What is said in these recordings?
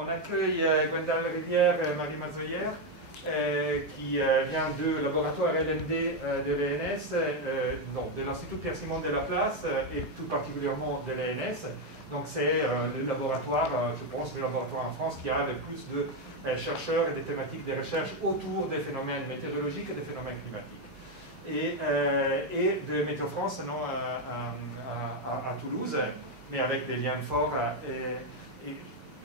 On accueille Gwendal Rivière et Marie Mazoyer, qui vient du laboratoire LND de l'ENS, de l'Institut Pierre-Simon de Laplace, et tout particulièrement de l'ENS. Donc c'est le laboratoire, je pense, le laboratoire en France qui a le plus de chercheurs et des thématiques de recherche autour des phénomènes météorologiques et des phénomènes climatiques. Et de Météo France non, à Toulouse, mais avec des liens forts. Et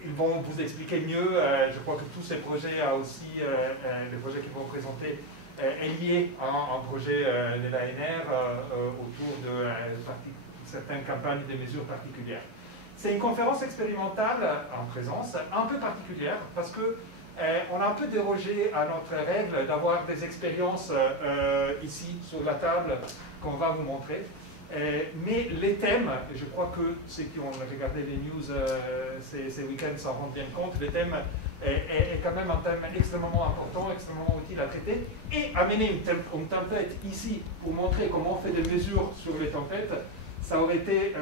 ils vont vous expliquer mieux. Je crois que tous ces projets, aussi les projets qu'ils vont présenter, est lié à un projet de l'ANR autour de certaines campagnes de mesures particulières. C'est une conférence expérimentale en présence, un peu particulière, parce que on a un peu dérogé à notre règle d'avoir des expériences ici sur la table qu'on va vous montrer. Mais les thèmes, je crois que ceux qui ont regardé les news ces week-ends s'en rendent bien compte, les thèmes est quand même un thème extrêmement important, extrêmement utile à traiter. Et amener une tempête ici pour montrer comment on fait des mesures sur les tempêtes, ça aurait été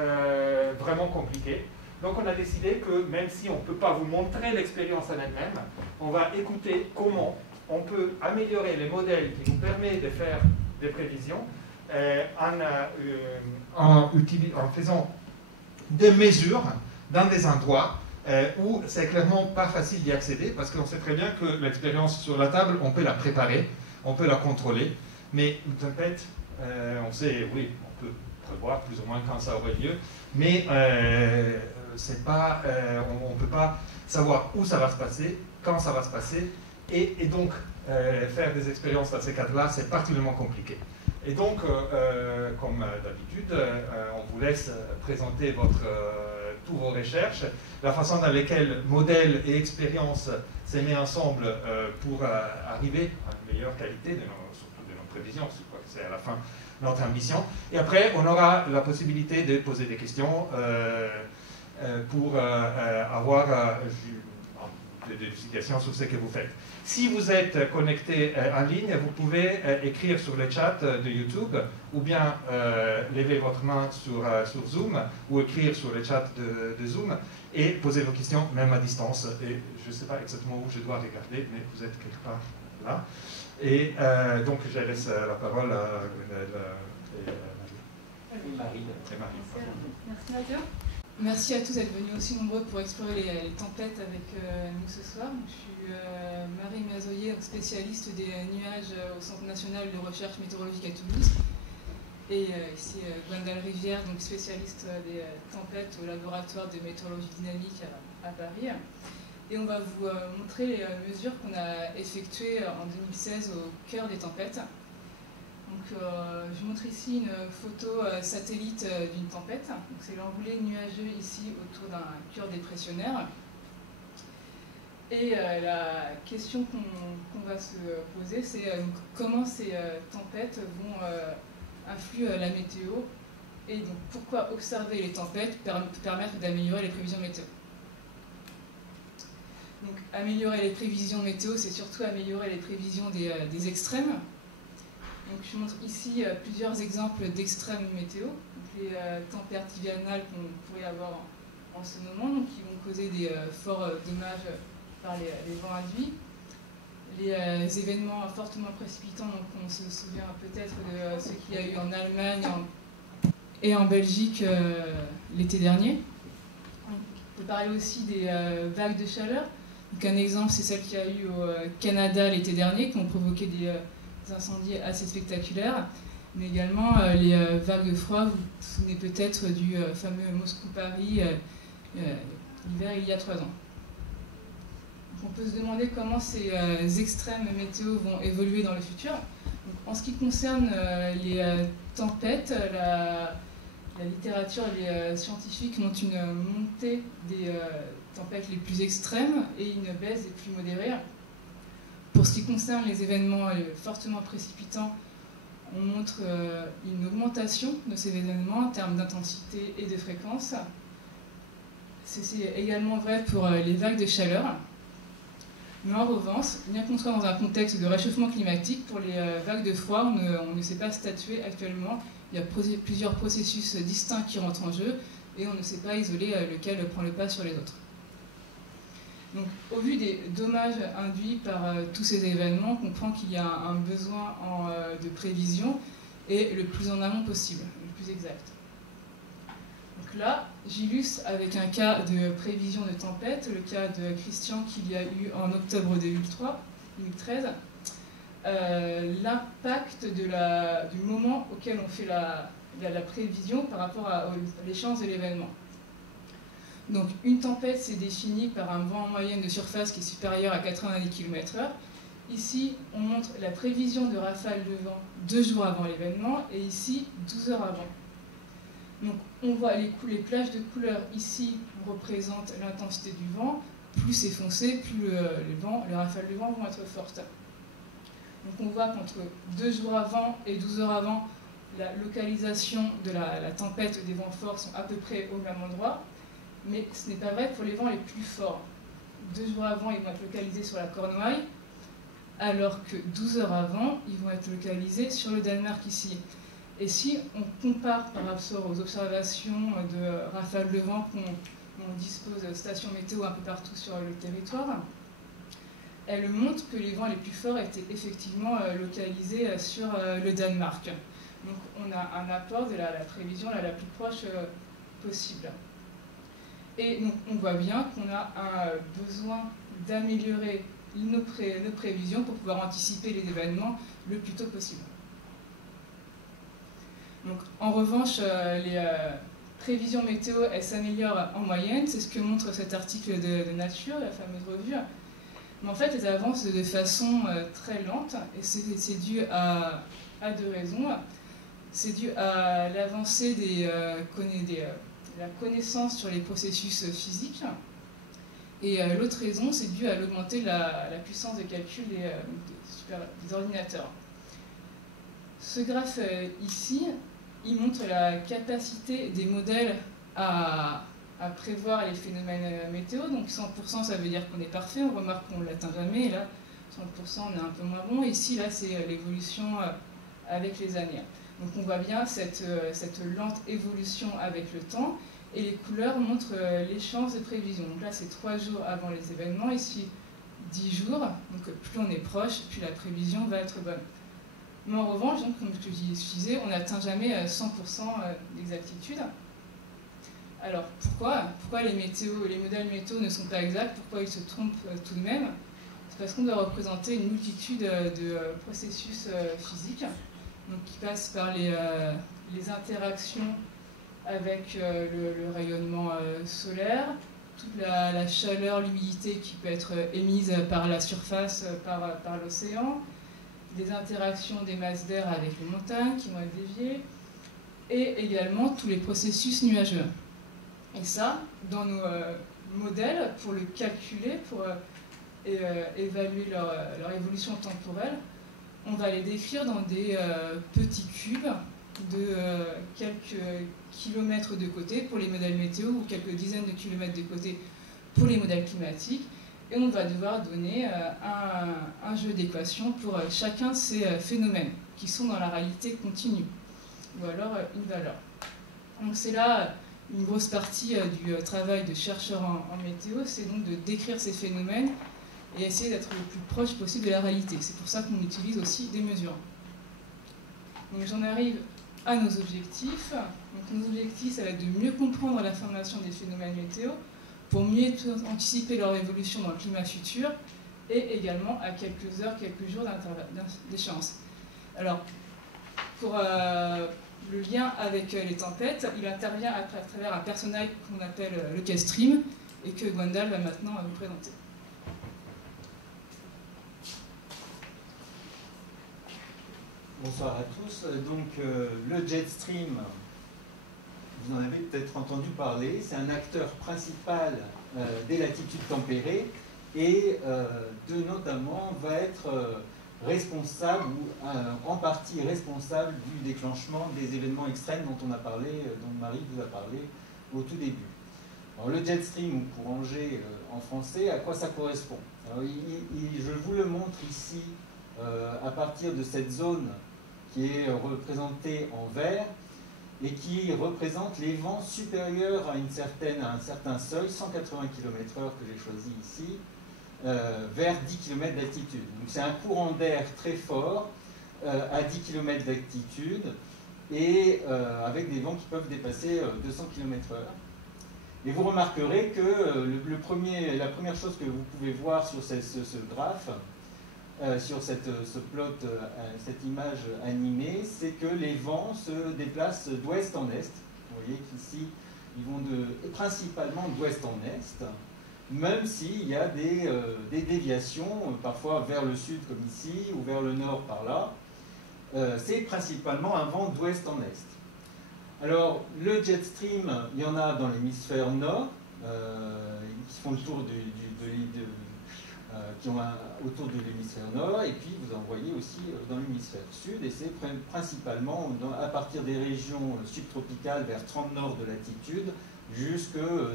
vraiment compliqué. Donc on a décidé que même si on ne peut pas vous montrer l'expérience en elle-même, on va écouter comment on peut améliorer les modèles qui nous permettent de faire des prévisions en faisant des mesures dans des endroits où c'est clairement pas facile d'y accéder, parce qu'on sait très bien que l'expérience sur la table, on peut la préparer, on peut la contrôler, mais une tempête, on sait, oui, on peut prévoir plus ou moins quand ça aurait lieu, mais c'est pas, on ne peut pas savoir où ça va se passer, quand ça va se passer, et donc faire des expériences dans ces cadres-là, c'est particulièrement compliqué. Et donc, comme d'habitude, on vous laisse présenter tous vos recherches, la façon dans laquelle modèles et expériences se mettent ensemble pour arriver à une meilleure qualité, surtout de nos prévisions, je crois que c'est à la fin notre ambition. Et après, on aura la possibilité de poser des questions pour avoir des explications sur ce que vous faites. Si vous êtes connecté en ligne, vous pouvez écrire sur le chat de YouTube ou bien lever votre main sur Zoom ou écrire sur le chat de Zoom et poser vos questions même à distance. Et je ne sais pas exactement où je dois regarder, mais vous êtes quelque part là. Et donc je laisse la parole à Marie. Merci Mathieu. Merci à tous d'être venus aussi nombreux pour explorer les tempêtes avec nous ce soir. Je suis Marie Mazoyer, spécialiste des nuages au Centre national de recherche météorologique à Toulouse. Et ici Gwendal Rivière, donc spécialiste des tempêtes au laboratoire de météorologie dynamique à Paris. Et on va vous montrer les mesures qu'on a effectuées en 2016 au cœur des tempêtes. Donc, je vous montre ici une photo satellite d'une tempête. C'est l'enroulé nuageux ici autour d'un cœur dépressionnaire. Et la question qu'on va se poser, c'est comment ces tempêtes vont influer la météo et donc pourquoi observer les tempêtes peut permettre d'améliorer les prévisions météo. Donc, améliorer les prévisions météo, c'est surtout améliorer les prévisions des extrêmes. Donc, je montre ici plusieurs exemples d'extrêmes météo, donc les tempêtes hivernales qu'on pourrait avoir en ce moment, donc qui vont causer des forts dommages par les vents induits. Les événements fortement précipitants, donc on se souvient peut-être de ce qu'il y a eu en Allemagne et en Belgique l'été dernier. On peut parler aussi des vagues de chaleur. Donc, un exemple, c'est celle qu'il y a eu au Canada l'été dernier, qui ont provoqué des incendies assez spectaculaires, mais également les vagues de froid. Vous vous souvenez peut-être du fameux Moscou-Paris l'hiver il y a 3 ans. Donc, on peut se demander comment ces extrêmes météo vont évoluer dans le futur. Donc, en ce qui concerne les tempêtes, la littérature et les scientifiques montrent une montée des tempêtes les plus extrêmes et une baisse des plus modérées. Pour ce qui concerne les événements fortement précipitants, on montre une augmentation de ces événements en termes d'intensité et de fréquence. C'est également vrai pour les vagues de chaleur. Mais en revanche, bien qu'on soit dans un contexte de réchauffement climatique, pour les vagues de froid, on ne sait pas statuer actuellement. Il y a plusieurs processus distincts qui rentrent en jeu et on ne sait pas isoler lequel prend le pas sur les autres. Donc, au vu des dommages induits par tous ces événements, on comprend qu'il y a un besoin de prévision et le plus en amont possible, le plus exact. Donc là, j'illustre avec un cas de prévision de tempête, le cas de Christian qu'il y a eu en octobre 2013, l'impact du moment auquel on fait la prévision par rapport à l'échéance de l'événement. Donc une tempête, c'est défini par un vent en moyenne de surface qui est supérieur à 90 km/h. Ici, on montre la prévision de rafales de vent 2 jours avant l'événement, et ici, 12 heures avant. Donc on voit les plages de couleurs ici représentent l'intensité du vent. Plus c'est foncé, plus les rafales de vent vont être fortes. Donc on voit qu'entre 2 jours avant et 12 heures avant, la localisation de la tempête des vents forts sont à peu près au même endroit. Mais ce n'est pas vrai pour les vents les plus forts. 2 jours avant, ils vont être localisés sur la Cornouaille, alors que 12 heures avant, ils vont être localisés sur le Danemark ici. Et si on compare par rapport aux observations de rafales de vent qu'on dispose de stations météo un peu partout sur le territoire, elles montrent que les vents les plus forts étaient effectivement localisés sur le Danemark. Donc on a un apport de la prévision la plus proche possible. Et donc on voit bien qu'on a un besoin d'améliorer nos prévisions pour pouvoir anticiper les événements le plus tôt possible. Donc, en revanche, les prévisions météo, elles s'améliorent en moyenne, c'est ce que montre cet article de Nature, la fameuse revue. Mais en fait, elles avancent de façon très lente, et c'est dû à 2 raisons. C'est dû à l'avancée de la connaissance sur les processus physiques, et l'autre raison, c'est dû à l'augmenter la puissance de calcul des ordinateurs. Ce graphe ici, il montre la capacité des modèles à prévoir les phénomènes météo. Donc 100%, ça veut dire qu'on est parfait. On remarque qu'on ne l'atteint jamais. Et là, 100%, on est un peu moins bon. Et ici, là, c'est l'évolution avec les années. Donc on voit bien cette lente évolution avec le temps. Et les couleurs montrent l'échéance de prévision. Donc là, c'est 3 jours avant les événements. Ici, 10 jours. Donc plus on est proche, plus la prévision va être bonne. Mais en revanche, donc, comme je disais, on n'atteint jamais 100% d'exactitude. Alors pourquoi les modèles météo ne sont pas exacts? Pourquoi ils se trompent tout de même? C'est parce qu'on doit représenter une multitude de processus physiques, donc, qui passent par les interactions avec le rayonnement solaire, toute la chaleur, l'humidité qui peut être émise par la surface, par l'océan, des interactions des masses d'air avec les montagnes qui vont être déviées, et également tous les processus nuageux. Et ça, dans nos modèles, pour le calculer, pour évaluer leur évolution temporelle, on va les décrire dans des petits cubes de quelques kilomètres de côté pour les modèles météo, ou quelques dizaines de kilomètres de côté pour les modèles climatiques. Et on va devoir donner un jeu d'équations pour chacun de ces phénomènes qui sont dans la réalité continue, ou alors une valeur. Donc c'est là une grosse partie du travail de chercheurs en météo, c'est donc de décrire ces phénomènes et essayer d'être le plus proche possible de la réalité. C'est pour ça qu'on utilise aussi des mesures. Donc j'en arrive à nos objectifs. Donc nos objectifs, ça va être de mieux comprendre la formation des phénomènes météo, pour mieux anticiper leur évolution dans le climat futur, et également à quelques heures, quelques jours d'échéance. Alors, pour le lien avec les tempêtes, il intervient à travers un personnage qu'on appelle le Q-Stream, et que Gwendal va maintenant vous présenter. Bonsoir à tous. Donc, le jet stream, vous en avez peut-être entendu parler, c'est un acteur principal des latitudes tempérées et notamment va être responsable ou en partie responsable du déclenchement des événements extrêmes dont on a parlé, dont Marie vous a parlé au tout début. Alors, le jet stream, ou pour ranger en français, à quoi ça correspond? Alors, je vous le montre ici à partir de cette zone qui est représentée en vert. et qui représente les vents supérieurs à un certain seuil, 180 km/h que j'ai choisi ici, vers 10 km d'altitude. Donc c'est un courant d'air très fort à 10 km d'altitude et avec des vents qui peuvent dépasser 200 km/h. Et vous remarquerez que la première chose que vous pouvez voir sur ce graphe, sur ce plot, cette image animée, c'est que les vents se déplacent d'ouest en est. Vous voyez qu'ici, ils vont principalement d'ouest en est, même s'il y a des déviations, parfois vers le sud comme ici, ou vers le nord par là. C'est principalement un vent d'ouest en est. Alors, le jet stream, il y en a dans l'hémisphère nord, qui font le tour qui ont autour de l'hémisphère nord, et puis vous en voyez aussi dans l'hémisphère sud, et c'est principalement à partir des régions subtropicales vers 30 nord de latitude,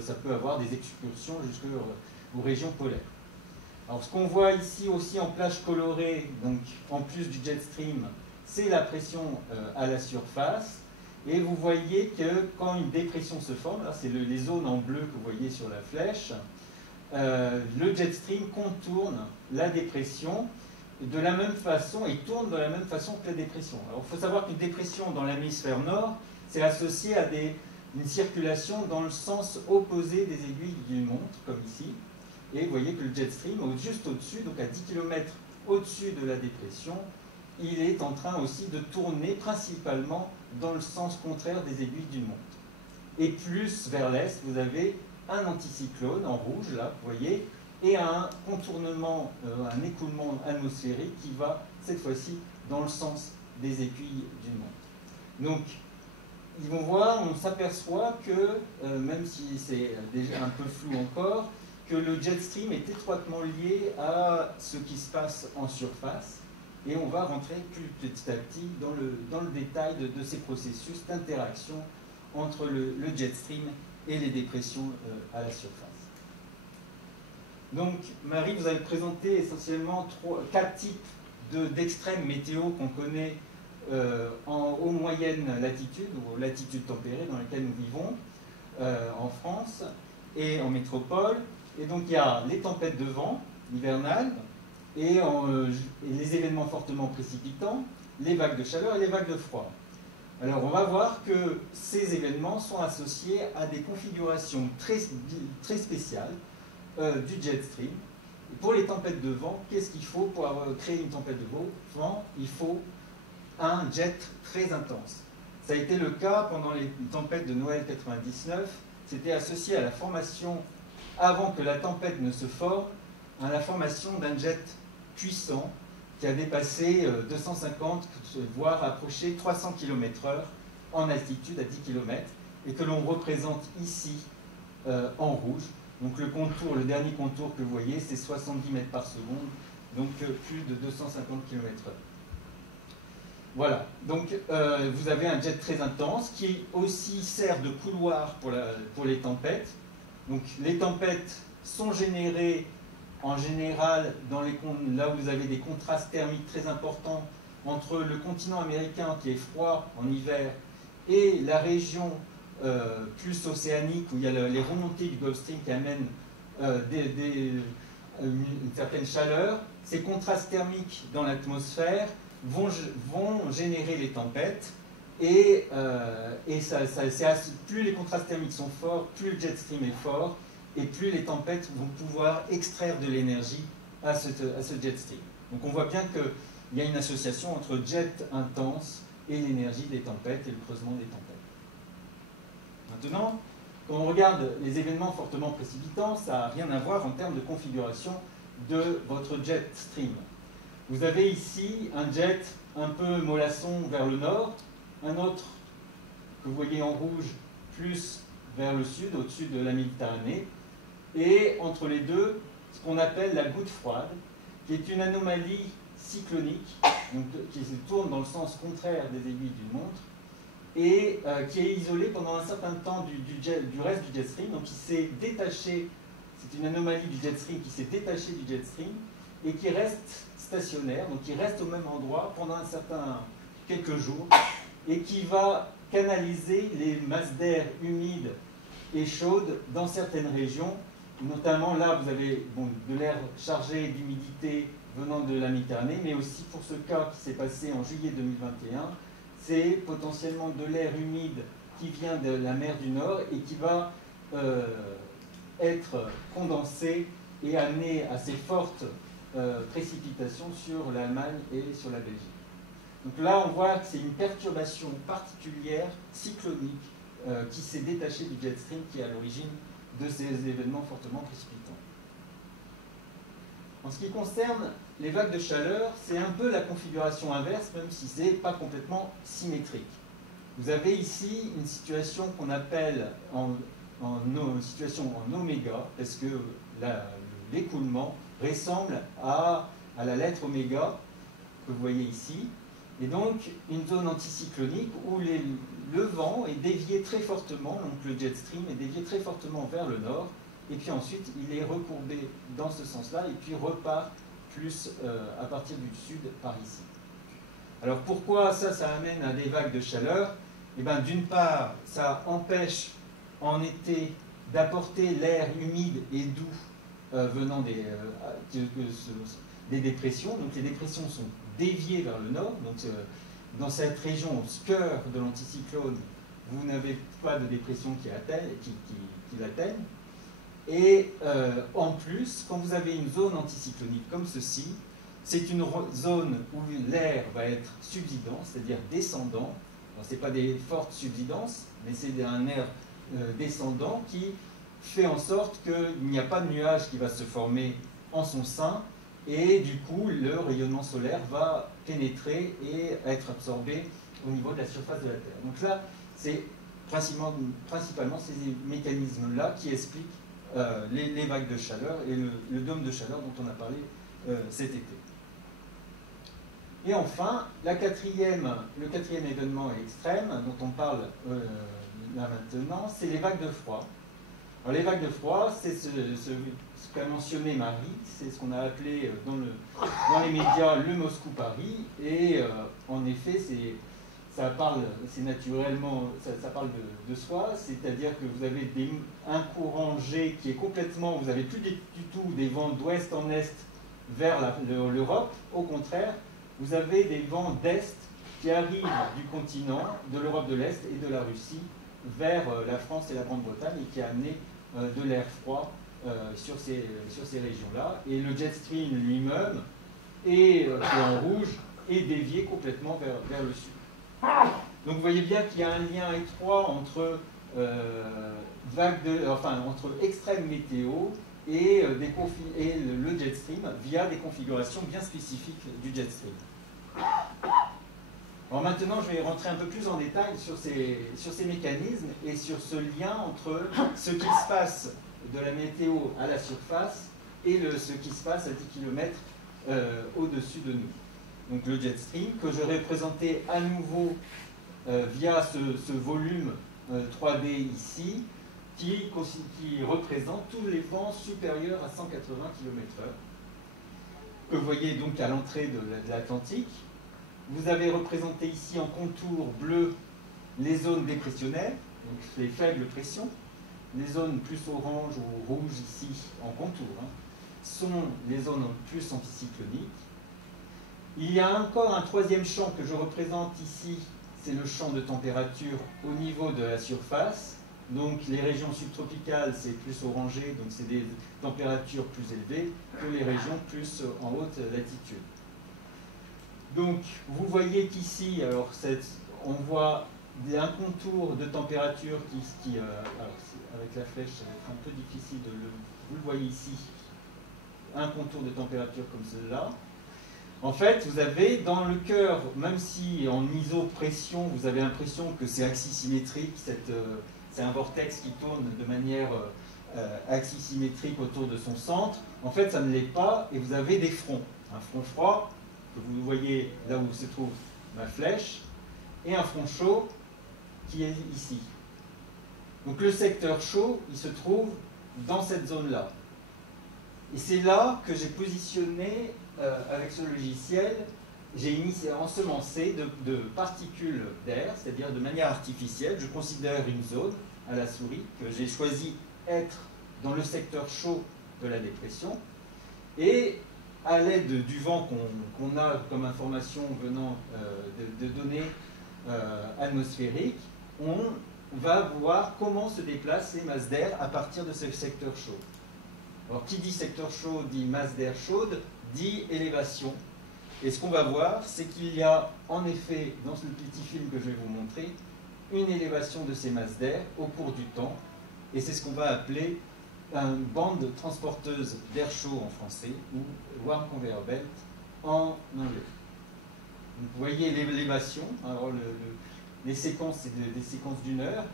ça peut avoir des excursions jusqu'aux régions polaires. Alors ce qu'on voit ici aussi en plage colorée, donc en plus du jet stream, c'est la pression à la surface, et vous voyez que quand une dépression se forme, là c'est les zones en bleu que vous voyez sur la flèche, le jet stream contourne la dépression de la même façon et tourne de la même façon que la dépression. Alors il faut savoir qu'une dépression dans l'hémisphère nord, c'est associé à une circulation dans le sens opposé des aiguilles d'une montre, comme ici. Et vous voyez que le jet stream, juste au-dessus, donc à 10 km au-dessus de la dépression, il est en train aussi de tourner principalement dans le sens contraire des aiguilles d'une montre. Et plus vers l'est, vous avez un anticyclone en rouge, là, vous voyez, et un contournement, un écoulement atmosphérique qui va, cette fois-ci, dans le sens des aiguilles d'une montre. Donc, ils vont voir, on s'aperçoit que, même si c'est déjà un peu flou encore, que le jet stream est étroitement lié à ce qui se passe en surface, et on va rentrer plus petit à petit dans le détail de ces processus d'interaction entre le jet stream et les dépressions à la surface. Donc, Marie, vous avez présenté essentiellement 4 types d'extrêmes météo qu'on connaît aux moyennes latitudes, ou aux latitudes tempérées dans lesquelles nous vivons, en France et en métropole. Et donc, il y a les tempêtes de vent hivernales, et les événements fortement précipitants, les vagues de chaleur et les vagues de froid. Alors on va voir que ces événements sont associés à des configurations très spéciales du jet stream. Et pour les tempêtes de vent, qu'est-ce qu'il faut pour créer une tempête de vent? Il faut un jet très intense. Ça a été le cas pendant les tempêtes de Noël 99. C'était associé à la formation, avant que la tempête ne se forme, à la formation d'un jet puissant qui a dépassé 250, voire approché 300 km/h en altitude à 10 km, et que l'on représente ici en rouge. Donc le dernier contour que vous voyez, c'est 70 mètres par seconde, donc plus de 250 km/h. Voilà, donc vous avez un jet très intense qui aussi sert de couloir pour les tempêtes. Donc les tempêtes sont générées en général là où vous avez des contrastes thermiques très importants entre le continent américain qui est froid en hiver et la région plus océanique où il y a les remontées du Gulf Stream qui amènent une certaine chaleur. Ces contrastes thermiques dans l'atmosphère vont générer les tempêtes et plus les contrastes thermiques sont forts, plus le jet stream est fort et plus les tempêtes vont pouvoir extraire de l'énergie à ce jet stream. Donc on voit bien qu'il y a une association entre jet intense et l'énergie des tempêtes et le creusement des tempêtes. Maintenant, quand on regarde les événements fortement précipitants, ça n'a rien à voir en termes de configuration de votre jet stream. Vous avez ici un jet un peu mollasson vers le nord, un autre que vous voyez en rouge plus vers le sud, au-dessus de la Méditerranée, et entre les deux, ce qu'on appelle la goutte froide, qui est une anomalie cyclonique, donc, qui se tourne dans le sens contraire des aiguilles d'une montre, et qui est isolée pendant un certain temps du reste du jet stream, donc qui s'est détaché, c'est une anomalie du jet stream qui s'est détachée du jet stream, et qui reste stationnaire, donc qui reste au même endroit pendant quelques jours, et qui va canaliser les masses d'air humides et chaudes dans certaines régions. Notamment là, vous avez de l'air chargé d'humidité venant de la Méditerranée, mais aussi pour ce cas qui s'est passé en juillet 2021, c'est potentiellement de l'air humide qui vient de la mer du Nord et qui va être condensé et amener à ces fortes précipitations sur l'Allemagne et sur la Belgique. Donc là, on voit que c'est une perturbation particulière, cyclonique, qui s'est détachée du jet stream qui est à l'origine de ces événements fortement précipitants. En ce qui concerne les vagues de chaleur, c'est un peu la configuration inverse, même si ce n'est pas complètement symétrique. Vous avez ici une situation qu'on appelle une situation en oméga, parce que l'écoulement ressemble à la lettre oméga que vous voyez ici, et donc une zone anticyclonique où le vent est dévié très fortement, donc le jet stream est dévié très fortement vers le nord, et puis ensuite il est recourbé dans ce sens-là, et puis repart plus à partir du sud par ici. Alors pourquoi ça amène à des vagues de chaleur? Eh bien, d'une part, ça empêche en été d'apporter l'air humide et doux venant des dépressions. Donc les dépressions sont déviées vers le nord. Donc dans cette région, au cœur de l'anticyclone, vous n'avez pas de dépression qui l'atteigne. Et en plus, quand vous avez une zone anticyclonique comme ceci, c'est une zone où l'air va être subsidant, c'est-à-dire descendant. Ce n'est pas des fortes subsidences, mais c'est un air descendant qui fait en sorte qu'il n'y a pas de nuage qui va se former en son sein, et du coup, le rayonnement solaire va pénétrer et être absorbé au niveau de la surface de la Terre. Donc là, c'est principalement ces mécanismes-là qui expliquent les vagues de chaleur et le dôme de chaleur dont on a parlé cet été. Et enfin, le quatrième événement extrême dont on parle là maintenant, c'est les vagues de froid. Alors les vagues de froid, c'est ce qu'a mentionné Marie, c'est ce qu'on a appelé dans les médias le Moscou-Paris, et en effet, ça parle de soi, c'est-à-dire que vous avez un courant G qui est complètement, vous n'avez plus du tout des vents d'ouest en est vers l'Europe, au contraire, vous avez des vents d'est qui arrivent du continent, de l'Europe de l'Est et de la Russie vers la France et la Grande-Bretagne, et qui a amené de l'air froid sur ces régions-là. Et le jet stream lui-même, qui est en rouge, est dévié complètement vers le sud. Donc vous voyez bien qu'il y a un lien étroit entre entre extrêmes météo et le jet stream via des configurations bien spécifiques du jet stream. Alors maintenant, je vais rentrer un peu plus en détail sur ces mécanismes et sur ce lien entre ce qui se passe de la météo à la surface et ce qui se passe à 10 km au-dessus de nous. Donc le jet stream, que je vais présenter à nouveau via ce volume 3D ici, qui représente tous les vents supérieurs à 180 km/h, que vous voyez donc à l'entrée de l'Atlantique. Vous avez représenté ici en contour bleu les zones dépressionnaires, donc les faibles pressions. Les zones plus orange ou rouge ici en contour sont les zones plus anticycloniques. Il y a encore un troisième champ que je représente ici, c'est le champ de température au niveau de la surface. Donc les régions subtropicales, c'est plus orangé, donc c'est des températures plus élevées que les régions plus en haute latitude. Donc vous voyez qu'ici, alors on voit un contour de température alors avec la flèche, ça va être un peu difficile vous le voyez ici, un contour de température comme celui-là. En fait, vous avez dans le cœur, même si en isopression, vous avez l'impression que c'est axisymétrique, c'est un vortex qui tourne de manière axisymétrique autour de son centre, en fait, ça ne l'est pas, et vous avez des fronts. Un front froid, que vous voyez là où se trouve ma flèche, et un front chaud qui est ici. Donc le secteur chaud, il se trouve dans cette zone-là. Et c'est là que j'ai positionné, avec ce logiciel, j'ai ensemencé de particules d'air, c'est-à-dire de manière artificielle. Je considère une zone à la souris que j'ai choisi être dans le secteur chaud de la dépression. Et à l'aide du vent qu'on a comme information venant de données atmosphériques, on va voir comment se déplacent ces masses d'air à partir de ce secteur chaud. Alors, qui dit secteur chaud dit masse d'air chaude, dit élévation. Et ce qu'on va voir, c'est qu'il y a en effet, dans le petit film que je vais vous montrer, une élévation de ces masses d'air au cours du temps. Et c'est ce qu'on va appeler une bande transporteuse d'air chaud en français, ou warm conveyor belt en anglais. Donc, vous voyez l'élévation. Alors, les séquences, c'est des séquences d'une heure.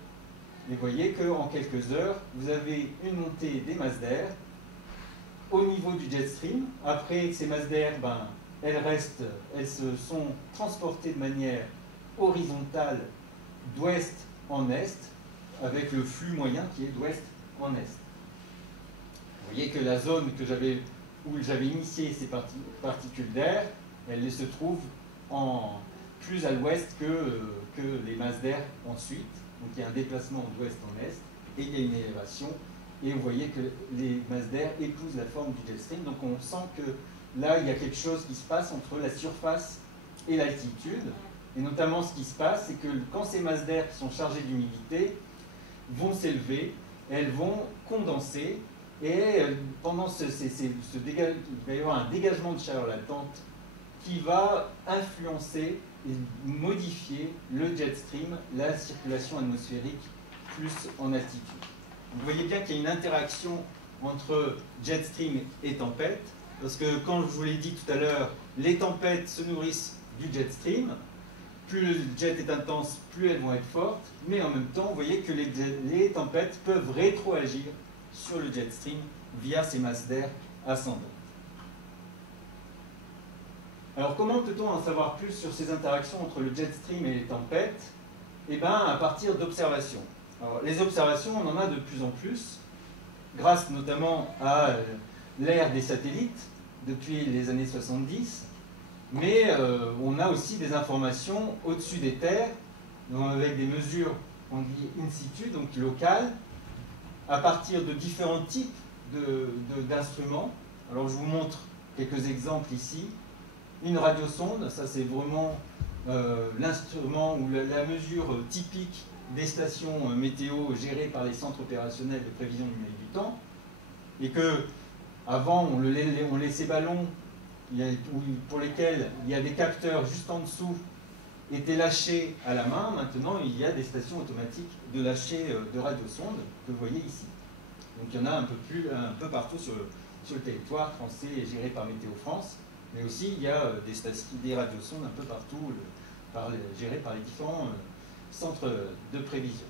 Et vous voyez qu'en quelques heures, vous avez une montée des masses d'air au niveau du jet stream. Après, ces masses d'air, elles se sont transportées de manière horizontale d'ouest en est, avec le flux moyen qui est d'ouest en est. Vous voyez que la zone où j'avais initié ces particules d'air, elle se trouve plus à l'ouest que les masses d'air ensuite. Donc il y a un déplacement d'ouest en est, et il y a une élévation, et vous voyez que les masses d'air épousent la forme du jet stream. Donc on sent que là, il y a quelque chose qui se passe entre la surface et l'altitude. Et notamment, ce qui se passe, c'est que quand ces masses d'air qui sont chargées d'humidité vont s'élever, elles vont condenser, et pendant il va y avoir un dégagement de chaleur latente qui va influencer et modifier le jet stream, la circulation atmosphérique plus en altitude. Vous voyez bien qu'il y a une interaction entre jet stream et tempête, parce que quand je vous l'ai dit tout à l'heure, les tempêtes se nourrissent du jet stream. Plus le jet est intense, plus elles vont être fortes, mais en même temps, vous voyez que les tempêtes peuvent rétroagir sur le jet stream via ces masses d'air ascendantes. Alors comment peut-on en savoir plus sur ces interactions entre le jet stream et les tempêtes? Eh bien, à partir d'observations. Alors, les observations, on en a de plus en plus, grâce notamment à l'ère des satellites, depuis les années 70, mais on a aussi des informations au-dessus des terres, avec des mesures, on dit in situ, donc locales, à partir de différents types d'instruments. Alors je vous montre quelques exemples ici. Une radiosonde, ça c'est vraiment l'instrument ou la mesure typique des stations météo gérées par les centres opérationnels de prévision numérique du temps, et que avant on laissait ballons pour lesquels il y a des capteurs juste en dessous étaient lâchés à la main. Maintenant il y a des stations automatiques de lâcher de radiosondes que vous voyez ici. Donc il y en a un peu partout sur le territoire français géré par Météo France, mais aussi il y a des radiosondes un peu partout gérées par les différents centres de prévision.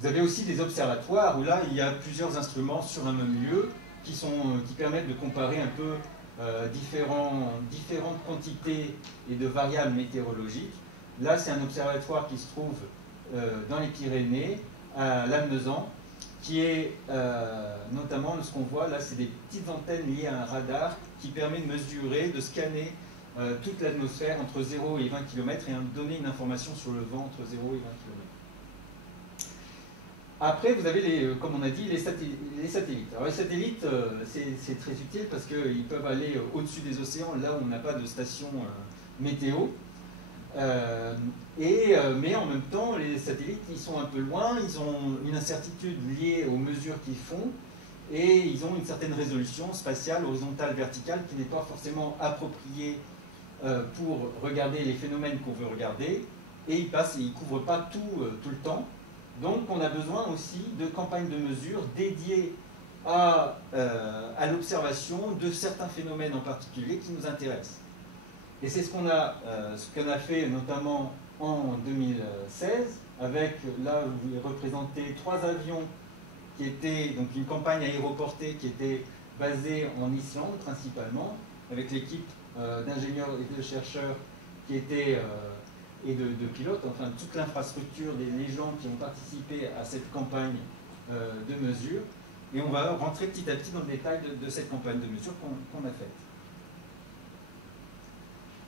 Vous avez aussi des observatoires où là il y a plusieurs instruments sur un même lieu qui permettent de comparer un peu différentes quantités et de variables météorologiques. Là c'est un observatoire qui se trouve dans les Pyrénées, à Lannemezan, qui est notamment ce qu'on voit là, c'est des petites antennes liées à un radar qui permet de mesurer, de scanner toute l'atmosphère entre 0 et 20 km et de donner une information sur le vent entre 0 et 20 km. Après, vous avez, comme on a dit, les satellites. Alors les satellites, c'est très utile parce qu'ils peuvent aller au-dessus des océans, là où on n'a pas de station météo. Mais en même temps, les satellites, ils sont un peu loin, ils ont une incertitude liée aux mesures qu'ils font, et ils ont une certaine résolution spatiale, horizontale, verticale, qui n'est pas forcément appropriée pour regarder les phénomènes qu'on veut regarder, et ils ne couvrent pas tout le temps. Donc on a besoin aussi de campagnes de mesure dédiées à l'observation de certains phénomènes en particulier qui nous intéressent. Et c'est ce qu'on a fait notamment en 2016, avec, là, vous représentez 3 avions qui étaient, donc une campagne aéroportée qui était basée en Islande principalement, avec l'équipe d'ingénieurs et de chercheurs qui étaient, et de pilotes, enfin toute l'infrastructure, les gens qui ont participé à cette campagne de mesure. Et on va rentrer petit à petit dans le détail de cette campagne de mesure qu'on a faite.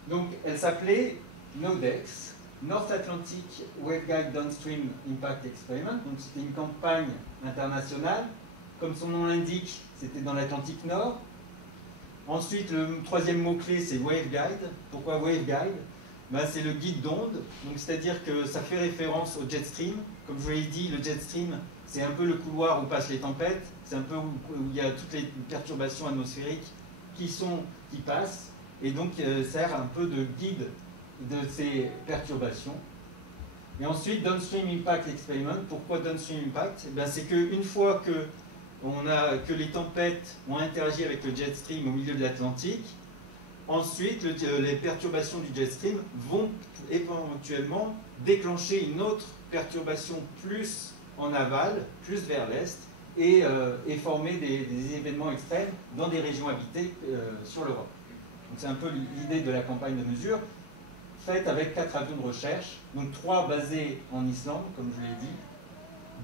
Donc elle s'appelait NODEX, North Atlantic Waveguide Downstream Impact Experiment. Donc c'était une campagne internationale. Comme son nom l'indique, c'était dans l'Atlantique Nord. Ensuite, le troisième mot-clé, c'est waveguide. Pourquoi waveguide? Ben, c'est le guide d'onde. C'est-à-dire que ça fait référence au jet stream. Comme je vous l'ai dit, le jet stream, c'est un peu le couloir où passent les tempêtes. C'est un peu où il y a toutes les perturbations atmosphériques qui passent. Et donc, sert un peu de guide de ces perturbations. Et ensuite, Downstream Impact Experiment. Pourquoi Downstream Impact? Ben, c'est qu'une fois que les tempêtes ont interagi avec le jet stream au milieu de l'Atlantique, ensuite les perturbations du jet stream vont éventuellement déclencher une autre perturbation plus en aval, plus vers l'est, et former des événements extrêmes dans des régions habitées sur l'Europe. Donc c'est un peu l'idée de la campagne de mesure, faite avec 4 avions de recherche, donc 3 basés en Islande, comme je l'ai dit,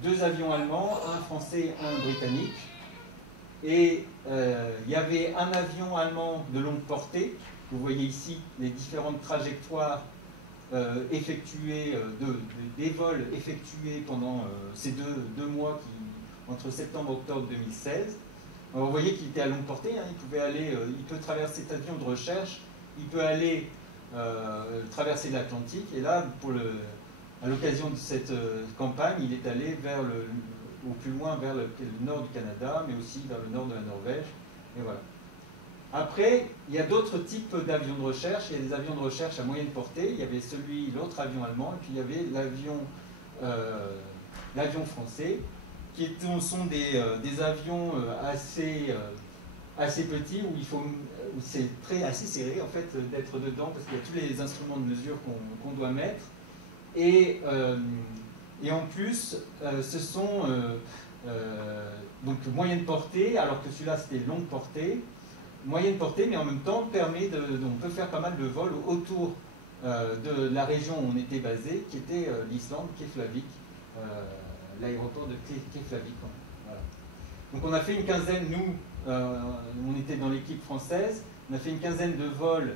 2 avions allemands, un français, un britannique. Et il y avait un avion allemand de longue portée. Vous voyez ici les différentes trajectoires effectuées, des vols effectués pendant ces deux mois entre septembre et octobre 2016. Alors, vous voyez qu'il était à longue portée, hein, il peut traverser cet avion de recherche, il peut aller traverser l'Atlantique. Et là, à l'occasion de cette campagne, il est allé au plus loin vers le nord du Canada, mais aussi vers le nord de la Norvège. Et voilà. Après, il y a d'autres types d'avions de recherche. Il y a des avions de recherche à moyenne portée. Il y avait l'autre avion allemand, et puis il y avait l'avion français, qui sont des avions assez petits, où c'est assez serré en fait d'être dedans, parce qu'il y a tous les instruments de mesure qu'on doit mettre. Et en plus, ce sont donc moyenne portée, alors que celui-là c'était longue portée. Moyenne portée, mais en même temps on peut faire pas mal de vols autour de la région où on était basé, qui était l'Islande, Keflavik, l'aéroport de Keflavik. Voilà. Donc on a fait une quinzaine, on était dans l'équipe française, on a fait une quinzaine de vols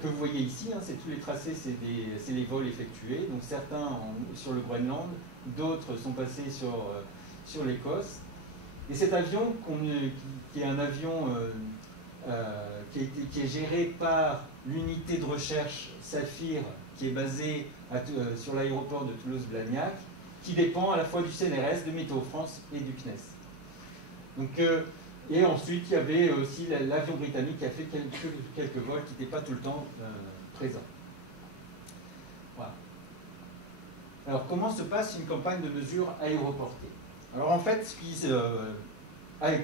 que vous voyez ici, hein, c'est tous les tracés, c'est les vols effectués. Donc certains sur le Groenland, d'autres sont passés sur l'Écosse. Et cet avion, qui est un avion qui est géré par l'unité de recherche Saphir, qui est basée sur l'aéroport de Toulouse-Blagnac, qui dépend à la fois du CNRS, de Météo France et du CNES. Donc, et ensuite, il y avait aussi l'avion britannique qui a fait quelques vols qui n'étaient pas tout le temps présents. Voilà. Alors, comment se passe une campagne de mesure aéroportée? Alors, en fait,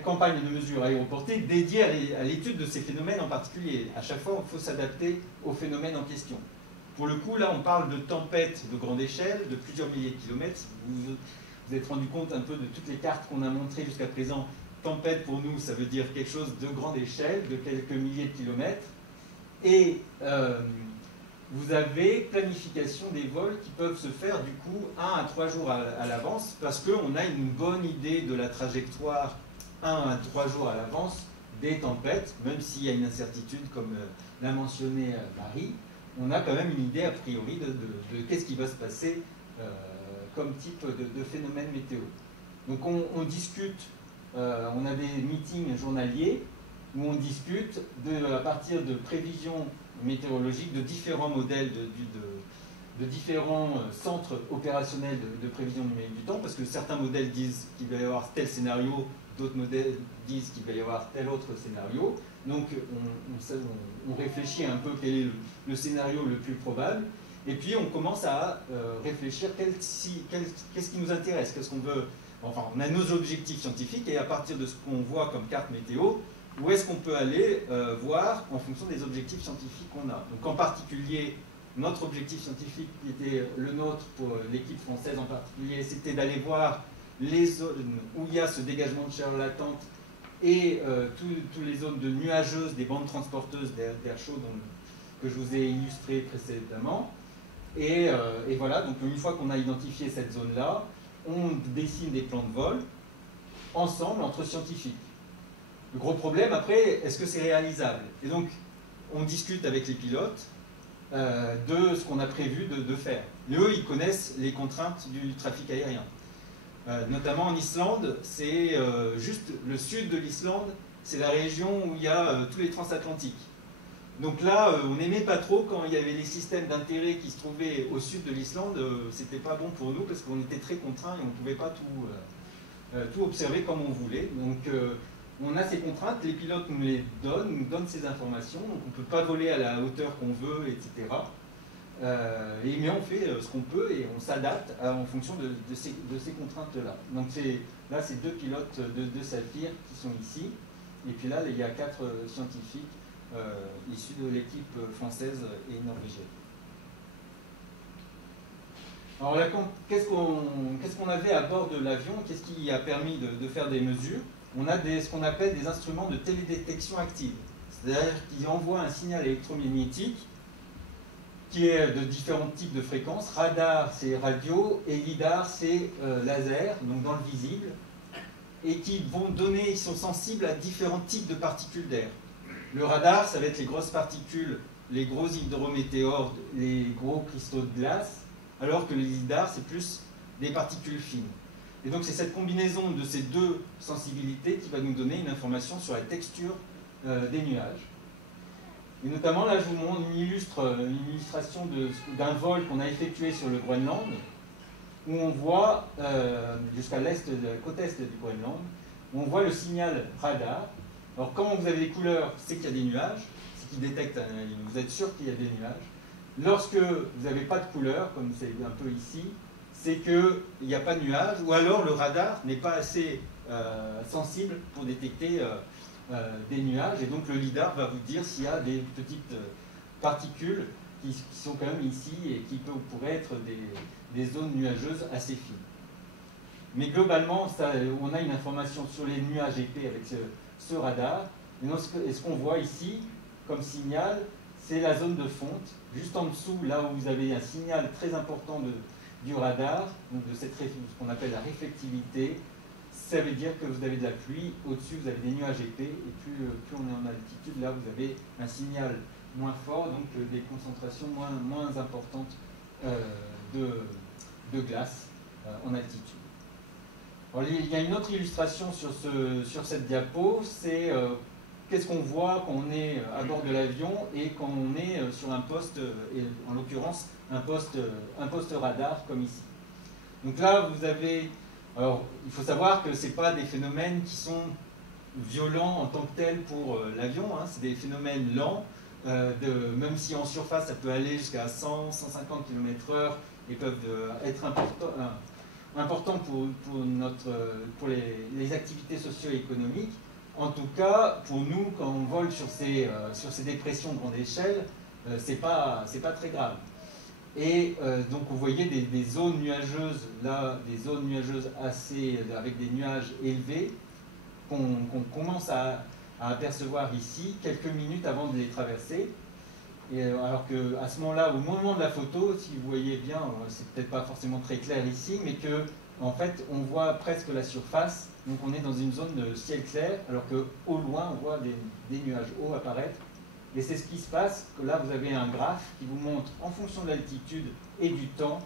campagne de mesure aéroportée dédiée à l'étude de ces phénomènes en particulier. À chaque fois, il faut s'adapter au phénomène en question. Pour le coup, là, on parle de tempêtes de grande échelle, de plusieurs milliers de kilomètres. Vous vous êtes rendu compte un peu de toutes les cartes qu'on a montrées jusqu'à présent. Tempête, pour nous, ça veut dire quelque chose de grande échelle, de quelques milliers de kilomètres. Et vous avez planification des vols qui peuvent se faire du coup 1 à 3 jours à l'avance, parce qu'on a une bonne idée de la trajectoire 1 à 3 jours à l'avance des tempêtes, même s'il y a une incertitude comme l'a mentionné Marie, on a quand même une idée a priori de qu'est-ce qui va se passer comme type de phénomène météo. Donc on discute, on a des meetings journaliers où on discute à partir de prévisions météorologiques de différents modèles, de différents centres opérationnels de prévision numérique du temps, parce que certains modèles disent qu'il va y avoir tel scénario, d'autres modèles disent qu'il va y avoir tel autre scénario. Donc on réfléchit un peu quel est le scénario le plus probable, et puis on commence à réfléchir qu'est-ce qui nous intéresse, qu'est-ce qu'on veut. Enfin, on a nos objectifs scientifiques, et à partir de ce qu'on voit comme carte météo, où est-ce qu'on peut aller voir en fonction des objectifs scientifiques qu'on a. Donc en particulier, notre objectif scientifique qui était le nôtre pour l'équipe française en particulier, c'était d'aller voir les zones où il y a ce dégagement de chaleur latente et toutes les zones de nuageuses, des bandes transporteuses d'air chaud que je vous ai illustré précédemment. Et voilà, donc une fois qu'on a identifié cette zone-là, on dessine des plans de vol ensemble entre scientifiques. Le gros problème après, est-ce que c'est réalisable? Et donc, on discute avec les pilotes de ce qu'on a prévu de faire. Et eux, ils connaissent les contraintes du trafic aérien. Notamment en Islande, c'est juste le sud de l'Islande, c'est la région où il y a tous les transatlantiques. Donc là, on n'aimait pas trop quand il y avait les systèmes d'intérêt qui se trouvaient au sud de l'Islande, c'était pas bon pour nous parce qu'on était très contraints et on ne pouvait pas tout observer comme on voulait. Donc on a ces contraintes, les pilotes nous les donnent, nous donnent ces informations, donc on ne peut pas voler à la hauteur qu'on veut, etc. Mais on fait ce qu'on peut et on s'adapte en fonction de ces contraintes-là. Donc là, c'est 2 pilotes de Saphir qui sont ici. Et puis là, il y a 4 scientifiques issus de l'équipe française et norvégienne. Alors là, qu'est-ce qu'on avait à bord de l'avion? Qu'est-ce qui a permis de faire des mesures? On a ce qu'on appelle des instruments de télédétection active. C'est-à-dire qu'ils envoient un signal électromagnétique qui est de différents types de fréquences. Radar, c'est radio, et lidar, c'est laser, donc dans le visible, et qui vont donner, ils sont sensibles à différents types de particules d'air. Le radar, ça va être les grosses particules, les gros hydrométéores, les gros cristaux de glace, alors que le lidar, c'est plus des particules fines. Et donc c'est cette combinaison de ces 2 sensibilités qui va nous donner une information sur la texture des nuages. Et notamment, là, je vous montre une illustration d'un vol qu'on a effectué sur le Groenland, où on voit, jusqu'à l'est de la côte est du Groenland, où on voit le signal radar. Alors, quand vous avez des couleurs, c'est qu'il y a des nuages, c'est qu'il détecte, vous êtes sûr qu'il y a des nuages. Lorsque vous n'avez pas de couleur, comme c'est un peu ici, c'est qu'il n'y a pas de nuages, ou alors le radar n'est pas assez sensible pour détecter des nuages, et donc le lidar va vous dire s'il y a des petites particules qui sont quand même ici et qui pourraient être des zones nuageuses assez fines. Mais globalement, on a une information sur les nuages épais avec ce radar, et ce qu'on voit ici comme signal, c'est la zone de fonte, juste en dessous, là où vous avez un signal très important du radar, donc de ce qu'on appelle la réflectivité. Ça veut dire que vous avez de la pluie, au-dessus vous avez des nuages épais, et plus on est en altitude, là vous avez un signal moins fort, donc des concentrations moins importantes de glace en altitude. Alors, il y a une autre illustration sur cette diapo, c'est qu'est-ce qu'on voit quand on est à bord de l'avion et quand on est sur un poste, et en l'occurrence un poste radar comme ici. Donc là vous avez... Alors, il faut savoir que ce n'est pas des phénomènes qui sont violents en tant que tels pour l'avion, hein, c'est des phénomènes lents, même si en surface ça peut aller jusqu'à 100, 150 km/h et peuvent être importants pour les activités socio-économiques. En tout cas, pour nous, quand on vole sur ces dépressions de grande échelle, c'est pas très grave. Et donc vous voyez des zones nuageuses, là, des zones nuageuses avec des nuages élevés qu'on commence à apercevoir ici, quelques minutes avant de les traverser. Et alors qu'à ce moment-là, au moment de la photo, si vous voyez bien, c'est peut-être pas forcément très clair ici, mais que en fait on voit presque la surface, donc on est dans une zone de ciel clair, alors qu'au loin on voit des nuages hauts apparaître. Et c'est ce qui se passe, que là vous avez un graphe qui vous montre en fonction de l'altitude et du temps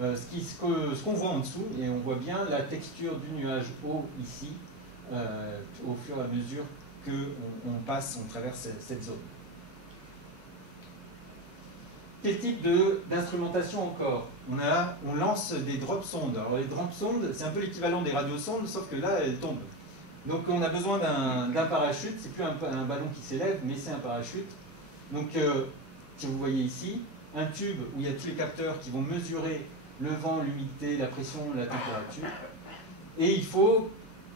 ce qu'on voit en dessous, et on voit bien la texture du nuage haut ici au fur et à mesure qu'on traverse cette zone. Quel type d'instrumentation encore? On lance des drop sondes. Alors les drop sondes, c'est un peu l'équivalent des radiosondes, sauf que là elles tombent. Donc on a besoin d'un parachute, c'est plus un ballon qui s'élève, mais c'est un parachute. Donc si vous voyez ici, un tube où il y a tous les capteurs qui vont mesurer le vent, l'humidité, la pression, la température. Et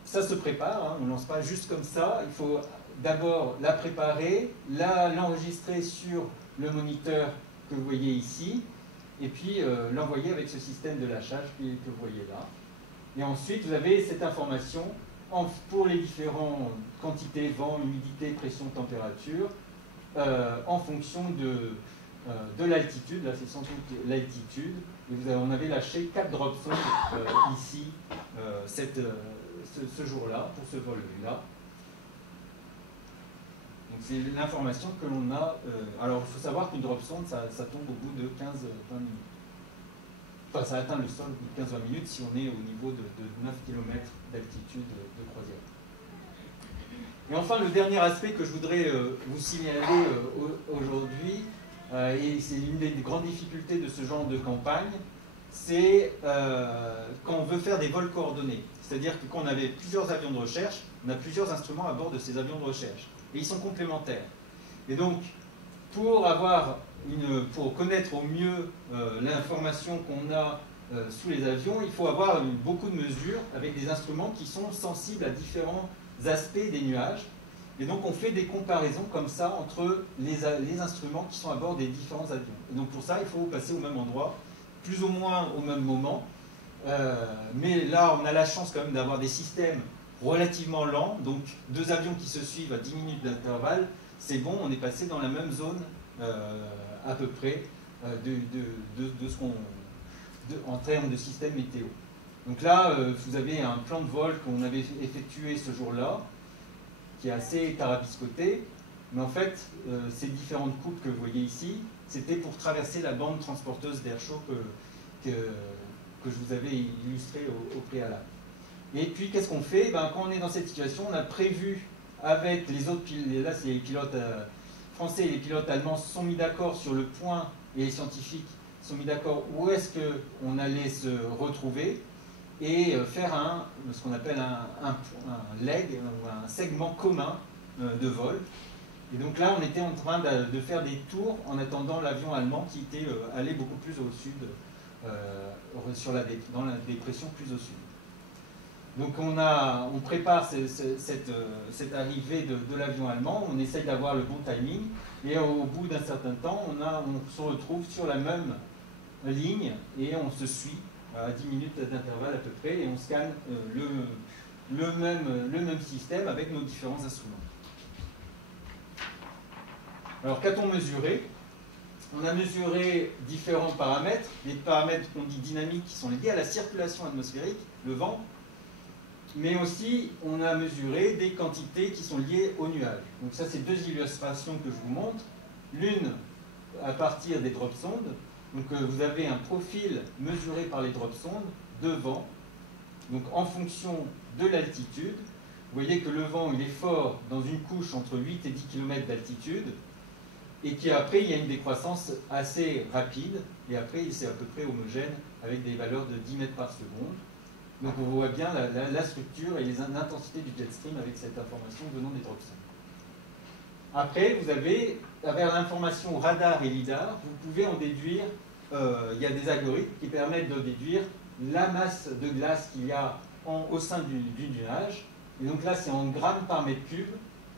ça se prépare, hein, on ne lance pas juste comme ça, il faut d'abord la préparer, l'enregistrer sur le moniteur que vous voyez ici, et puis l'envoyer avec ce système de lâchage que vous voyez là. Et ensuite vous avez cette information pour les différentes quantités, vent, humidité, pression, température, en fonction de l'altitude. Là, c'est sans doute l'altitude. Et on avait lâché 4 drop sondes ici, ce jour-là, pour ce vol-là. Donc c'est l'information que l'on a. Alors il faut savoir qu'une drop sonde, ça tombe au bout de 15-20 minutes. Enfin, ça atteint le sol au bout de 15-20 minutes si on est au niveau de 9 km d'altitude de croisière. Et enfin, le dernier aspect que je voudrais vous signaler aujourd'hui, et c'est une des grandes difficultés de ce genre de campagne, c'est quand on veut faire des vols coordonnés. C'est-à-dire que quand on avait plusieurs avions de recherche, on a plusieurs instruments à bord de ces avions de recherche. Et ils sont complémentaires. Et donc, pour connaître au mieux l'information qu'on a sous les avions, il faut avoir beaucoup de mesures avec des instruments qui sont sensibles à différents aspects des nuages. Et donc on fait des comparaisons comme ça entre les instruments qui sont à bord des différents avions. Et donc pour ça, il faut passer au même endroit, plus ou moins au même moment. Mais là, on a la chance quand même d'avoir des systèmes relativement lents. Donc 2 avions qui se suivent à 10 minutes d'intervalle, c'est bon, on est passé dans la même zone à peu près de ce qu'on... en termes de système météo. Donc là, vous avez un plan de vol qu'on avait effectué ce jour-là, qui est assez tarabiscoté, mais en fait, ces différentes coupes que vous voyez ici, c'était pour traverser la bande transporteuse d'air chaud que je vous avais illustré au préalable. Et puis, qu'est-ce qu'on fait? Quand on est dans cette situation, on a prévu avec les autres pilotes, là c'est les pilotes français et les pilotes allemands se sont mis d'accord sur le point, et les scientifiques se sont mis d'accord où est-ce qu'on allait se retrouver, et faire ce qu'on appelle un leg, ou un segment commun de vol. Et donc là, on était en train de faire des tours en attendant l'avion allemand qui était allé beaucoup plus au sud, dans la dépression plus au sud. Donc on prépare cette arrivée de l'avion allemand, on essaye d'avoir le bon timing, et au bout d'un certain temps, on se retrouve sur la même ligne et on se suit à 10 minutes d'intervalle à peu près, et on scanne le même système avec nos différents instruments. Alors qu'a-t-on mesuré? On a mesuré différents paramètres, des paramètres qu'on dit dynamiques qui sont liés à la circulation atmosphérique, le vent, mais aussi on a mesuré des quantités qui sont liées aux nuages. Donc ça, c'est 2 illustrations que je vous montre, l'une à partir des drop sondes. Donc vous avez un profil mesuré par les drop sondes de vent, donc en fonction de l'altitude. Vous voyez que le vent il est fort dans une couche entre 8 et 10 km d'altitude, et qu'après il y a une décroissance assez rapide, et après c'est à peu près homogène avec des valeurs de 10 mètres par seconde. Donc on voit bien la structure et l'intensité du jet stream avec cette information venant des drop sondes. Après, vous avez, avec l'information radar et lidar, vous pouvez en déduire, il y a des algorithmes qui permettent de déduire la masse de glace qu'il y a au sein du nuage. Et donc là, c'est en grammes par mètre cube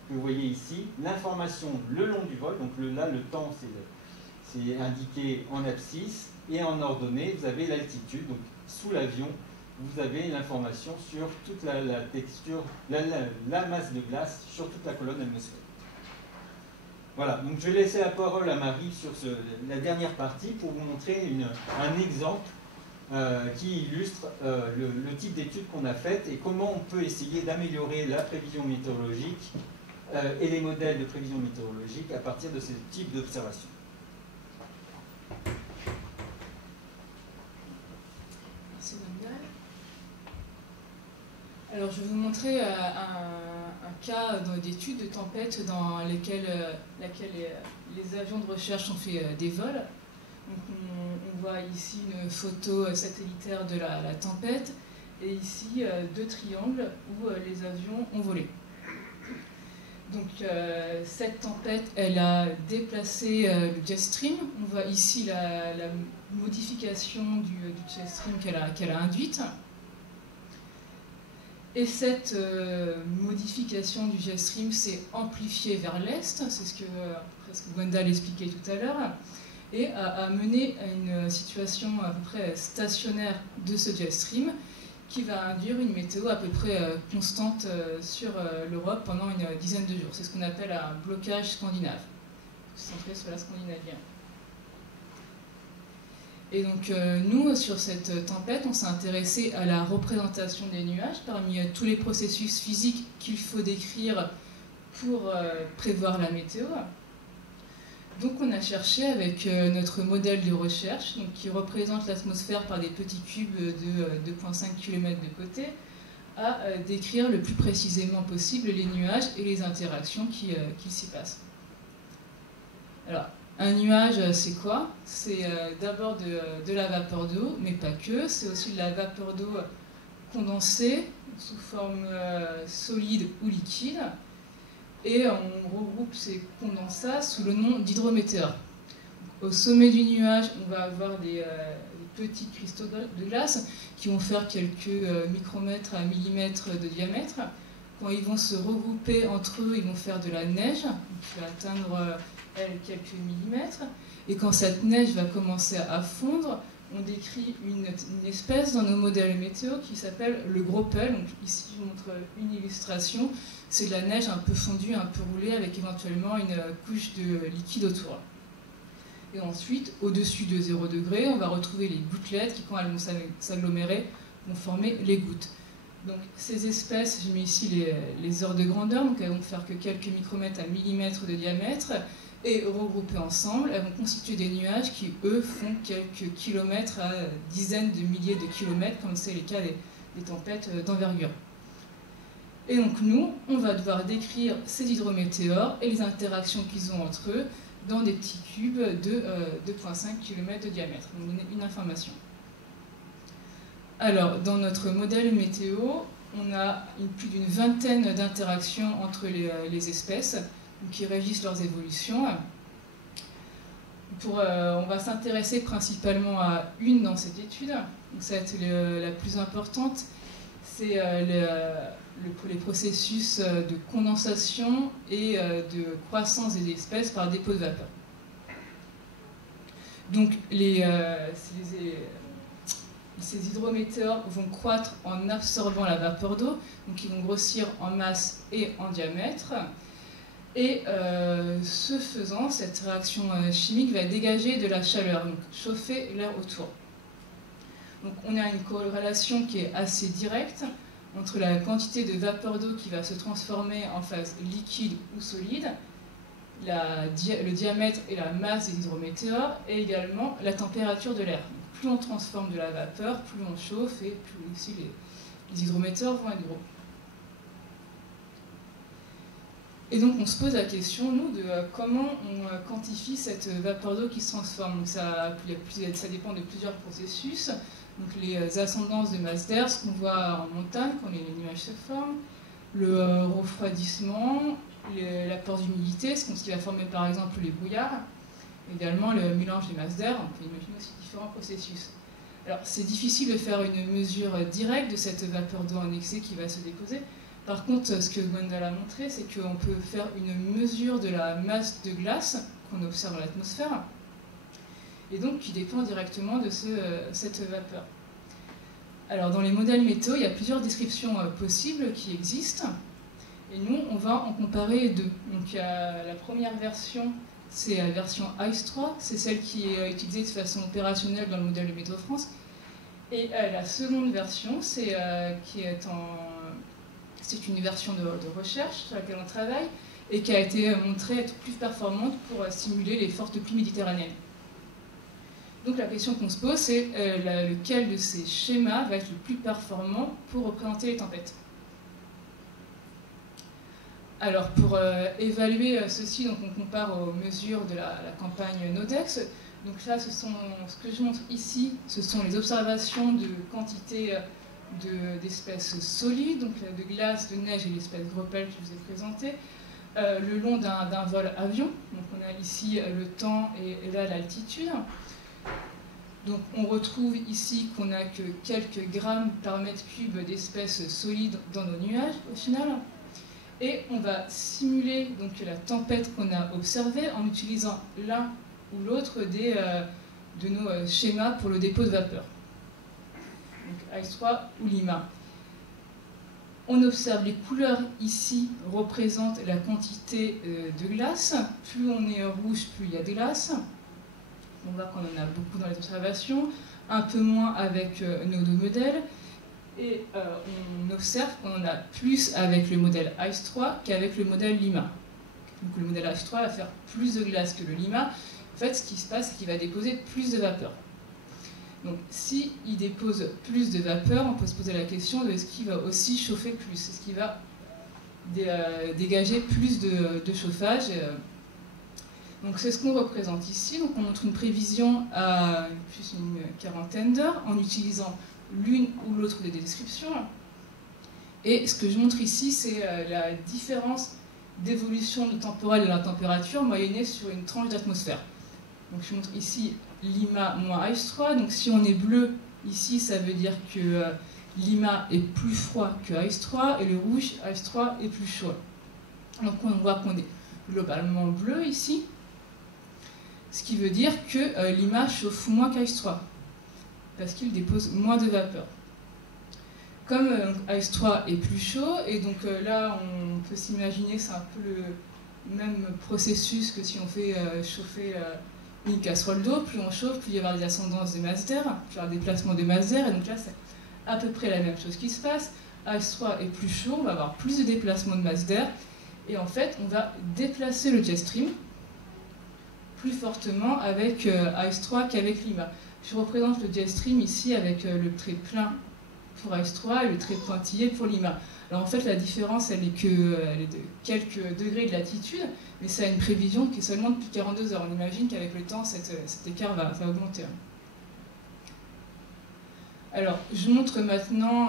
que vous voyez ici. L'information le long du vol, donc là, le temps, c'est indiqué en abscisse. Et en ordonnée, vous avez l'altitude. Donc sous l'avion, vous avez l'information sur toute la texture, la masse de glace sur toute la colonne atmosphérique. Voilà, donc je vais laisser la parole à Marie sur la dernière partie pour vous montrer un exemple qui illustre le type d'études qu'on a faites et comment on peut essayer d'améliorer la prévision météorologique et les modèles de prévision météorologique à partir de ce type d'observation. Merci Wendell. Alors je vais vous montrer un cas d'études de tempête dans laquelle les avions de recherche ont fait des vols. Donc on voit ici une photo satellitaire de la tempête et ici 2 triangles où les avions ont volé. Donc cette tempête, elle a déplacé le jet stream. On voit ici la modification du jet stream qu'elle a induite. Et cette modification du jet stream s'est amplifiée vers l'est, c'est ce que Wendell expliquait tout à l'heure, et a mené à une situation à peu près stationnaire de ce jet stream qui va induire une météo à peu près constante sur l'Europe pendant une dizaine de jours. C'est ce qu'on appelle un blocage scandinave, centré sur la Scandinavie. Et donc nous, sur cette tempête, on s'est intéressé à la représentation des nuages parmi tous les processus physiques qu'il faut décrire pour prévoir la météo. Donc on a cherché avec notre modèle de recherche, donc, qui représente l'atmosphère par des petits cubes de 2,5 km de côté, à décrire le plus précisément possible les nuages et les interactions qui s'y passent. Alors, un nuage, c'est quoi? C'est d'abord de la vapeur d'eau, mais pas que, c'est aussi de la vapeur d'eau condensée, sous forme solide ou liquide, et on regroupe ces condensats sous le nom d'hydrométéores. Au sommet du nuage, on va avoir des petits cristaux de glace qui vont faire quelques micromètres à millimètres de diamètre. Quand ils vont se regrouper entre eux, ils vont faire de la neige, qui va atteindre quelques millimètres. Et quand cette neige va commencer à fondre, on décrit une espèce dans nos modèles météo qui s'appelle le gros pelle. Donc ici, je vous montre une illustration. C'est de la neige un peu fondue, un peu roulée, avec éventuellement une couche de liquide autour. Et ensuite, au-dessus de 0 degré, on va retrouver les gouttelettes qui, quand elles vont s'agglomérer, vont former les gouttes. Donc ces espèces, je mets ici les ordres de grandeur, donc elles vont faire que quelques micromètres à millimètres de diamètre, et regroupées ensemble, elles vont constituer des nuages qui, eux, font quelques kilomètres à dizaines de milliers de kilomètres, comme c'est le cas des tempêtes d'envergure. Et donc nous, on va devoir décrire ces hydrométéores et les interactions qu'ils ont entre eux dans des petits cubes de 2,5 km de diamètre. Donc une information. Alors, dans notre modèle météo, on a plus d'une vingtaine d'interactions entre les espèces qui régissent leurs évolutions. On va s'intéresser principalement à une dans cette étude. Donc ça va être la plus importante. C'est les processus de condensation et de croissance des espèces par dépôt de vapeur. Donc ces hydrométéores vont croître en absorbant la vapeur d'eau, donc ils vont grossir en masse et en diamètre. Et ce faisant, cette réaction chimique va dégager de la chaleur, donc chauffer l'air autour. Donc on a une corrélation qui est assez directe entre la quantité de vapeur d'eau qui va se transformer en phase liquide ou solide, le diamètre et la masse des hydrométéores, et également la température de l'air. Plus on transforme de la vapeur, plus on chauffe, et plus aussi les hydrométéores vont être gros. Et donc on se pose la question, nous, de comment on quantifie cette vapeur d'eau qui se transforme. Donc ça dépend de plusieurs processus. Donc les ascendances de masse d'air, ce qu'on voit en montagne quand les nuages se forment, le refroidissement, l'apport d'humidité, ce qui va former par exemple les brouillards, également le mélange des masses d'air. On peut imaginer aussi différents processus. Alors c'est difficile de faire une mesure directe de cette vapeur d'eau en excès qui va se déposer. Par contre, ce que Gwendal a montré, c'est qu'on peut faire une mesure de la masse de glace qu'on observe dans l'atmosphère, et donc qui dépend directement de cette vapeur. Alors, dans les modèles météo, il y a plusieurs descriptions possibles qui existent, et nous, on va en comparer deux. Donc, la première version, c'est la version ICE3, c'est celle qui est utilisée de façon opérationnelle dans le modèle de Météo France, et la seconde version, c'est une version de recherche sur laquelle on travaille et qui a été montrée être plus performante pour simuler les fortes pluies méditerranéennes. Donc la question qu'on se pose, c'est lequel de ces schémas va être le plus performant pour représenter les tempêtes. Alors pour évaluer ceci, donc on compare aux mesures de la campagne NODEX. Donc là, ce que je montre ici, ce sont les observations de quantité d'espèces solides, donc de glace, de neige et l'espèce gros pelle que je vous ai présenté, le long d'un vol avion. Donc on a ici le temps et là l'altitude. Donc on retrouve ici qu'on n'a que quelques grammes par mètre cube d'espèces solides dans nos nuages au final. Et on va simuler donc la tempête qu'on a observée en utilisant l'un ou l'autre de nos schémas pour le dépôt de vapeur. Donc ICE3 ou Lima. On observe les couleurs ici représentent la quantité de glace. Plus on est rouge, plus il y a de glace. On voit qu'on en a beaucoup dans les observations, un peu moins avec nos deux modèles. Et on observe qu'on en a plus avec le modèle ICE3 qu'avec le modèle Lima. Donc le modèle ICE3 va faire plus de glace que le Lima. En fait, ce qui se passe, c'est qu'il va déposer plus de vapeur. Donc s'il dépose plus de vapeur, on peut se poser la question de est-ce qu'il va aussi chauffer plus? Est-ce qu'il va dégager plus de chauffage? Donc c'est ce qu'on représente ici. Donc on montre une prévision à plus une quarantaine d'heures en utilisant l'une ou l'autre des descriptions. Et ce que je montre ici, c'est la différence d'évolution du temporel de la température moyennée sur une tranche d'atmosphère. Donc je montre ici Lima moins ICE3. Donc si on est bleu, ici, ça veut dire que Lima est plus froid que ICE3 et le rouge, ICE3 est plus chaud. Donc on voit qu'on est globalement bleu ici, ce qui veut dire que Lima chauffe moins qu'ICE3 parce qu'il dépose moins de vapeur. Comme ICE3 est plus chaud, et donc là on peut s'imaginer c'est un peu le même processus que si on fait chauffer une casserole d'eau. Plus on chauffe, plus il va y avoir des ascendances de masse d'air, plus il y aura des déplacements de masse d'air, et donc là c'est à peu près la même chose qui se passe. ICE3 est plus chaud, on va avoir plus de déplacements de masse d'air, et en fait on va déplacer le jet stream plus fortement avec ICE3 qu'avec Lima. Je représente le jet stream ici avec le trait plein pour ICE3 et le trait pointillé pour Lima. Alors en fait la différence elle est de quelques degrés de latitude, mais ça a une prévision qui est seulement depuis 42 heures. On imagine qu'avec le temps cet écart va augmenter. Alors je montre maintenant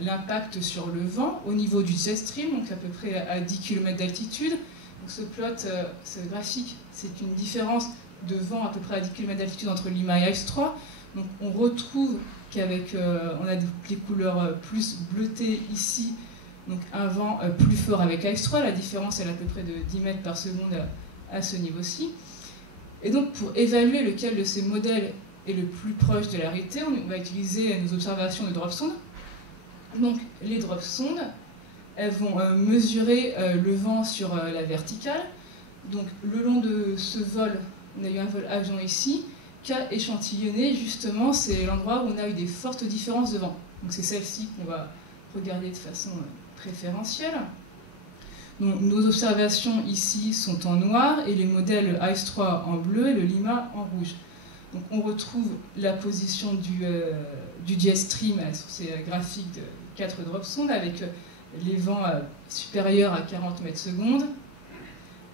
l'impact sur le vent au niveau du jet stream, donc à peu près à 10 km d'altitude. Donc ce plot, ce graphique, c'est une différence de vent à peu près à 10 km d'altitude entre Lima et ICE3. Donc on retrouve qu'avec, on a les couleurs plus bleutées ici, donc un vent plus fort avec ICE3. La différence elle est à peu près de 10 mètres par seconde à ce niveau-ci. Et donc pour évaluer lequel de ces modèles est le plus proche de la réalité, on va utiliser nos observations de drop sondes. Donc les drop sondes, elles vont mesurer le vent sur la verticale. Donc le long de ce vol, on a eu un vol avion ici, qu'a échantillonné justement, c'est l'endroit où on a eu des fortes différences de vent. Donc c'est celle-ci qu'on va regarder de façon préférentielle. Donc, nos observations ici sont en noir et les modèles ICE3 en bleu et le Lima en rouge. Donc on retrouve la position du jet stream sur ces graphiques de 4 drop sondes avec les vents supérieurs à 40 mètres secondes,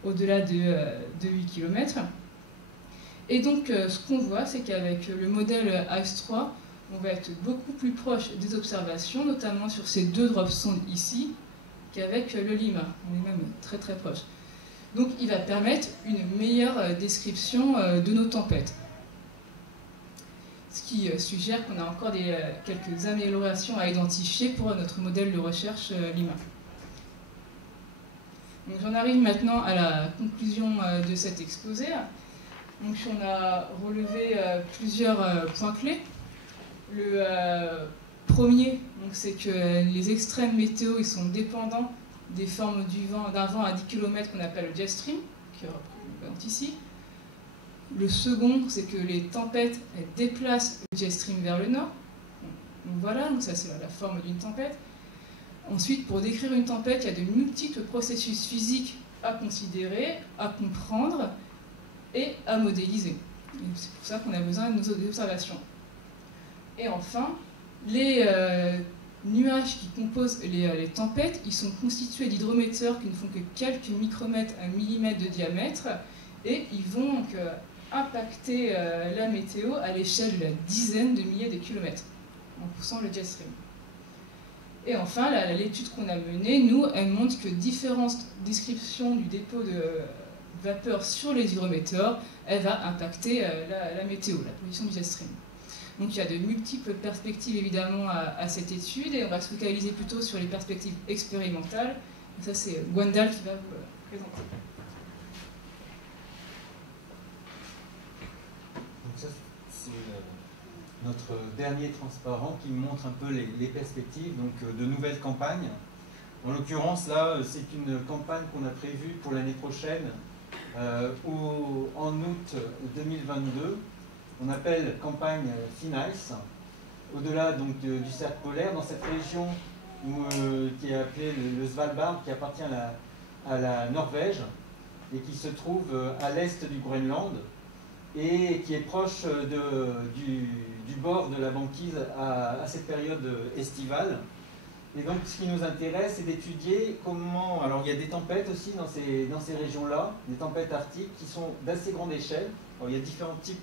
au-delà de 8 km. Et donc ce qu'on voit, c'est qu'avec le modèle ICE3, on va être beaucoup plus proche des observations, notamment sur ces 2 drop sondes ici, qu'avec le Lima. On est même très très proche. Donc il va permettre une meilleure description de nos tempêtes. Ce qui suggère qu'on a encore quelques améliorations à identifier pour notre modèle de recherche Lima. Donc j'en arrive maintenant à la conclusion de cet exposé. Donc on a relevé plusieurs points clés. Le premier, c'est que les extrêmes météo ils sont dépendants des formes d'un vent à 10 km qu'on appelle le jet stream, qui est représenté ici. Le second, c'est que les tempêtes elles déplacent le jet stream vers le nord. Donc voilà, donc ça c'est la forme d'une tempête. Ensuite, pour décrire une tempête, il y a de multiples processus physiques à considérer, à comprendre et à modéliser. C'est pour ça qu'on a besoin de nos observations. Et enfin, les nuages qui composent les tempêtes, ils sont constitués d'hydrométeurs qui ne font que quelques micromètres à millimètres de diamètre et ils vont donc impacter la météo à l'échelle de dizaines de milliers de kilomètres en poussant le jet stream. Et enfin, l'étude qu'on a menée, nous, elle montre que différentes descriptions du dépôt de vapeur sur les hydrométéores, elle va impacter la météo, la position du jet stream. Donc il y a de multiples perspectives évidemment à cette étude et on va se focaliser plutôt sur les perspectives expérimentales. Et ça c'est Gwendal qui va vous présenter. Donc ça c'est notre dernier transparent qui montre un peu les perspectives donc, de nouvelles campagnes. En l'occurrence là c'est une campagne qu'on a prévue pour l'année prochaine en août 2022. On appelle campagne FinIce. au-delà donc du cercle polaire, dans cette région qui est appelée le Svalbard, qui appartient à la Norvège et qui se trouve à l'est du Groenland et qui est proche du bord de la banquise à cette période estivale. Et donc ce qui nous intéresse, c'est d'étudier comment... Alors il y a des tempêtes aussi dans ces régions-là, des tempêtes arctiques qui sont d'assez grande échelle. Alors, il y a différents types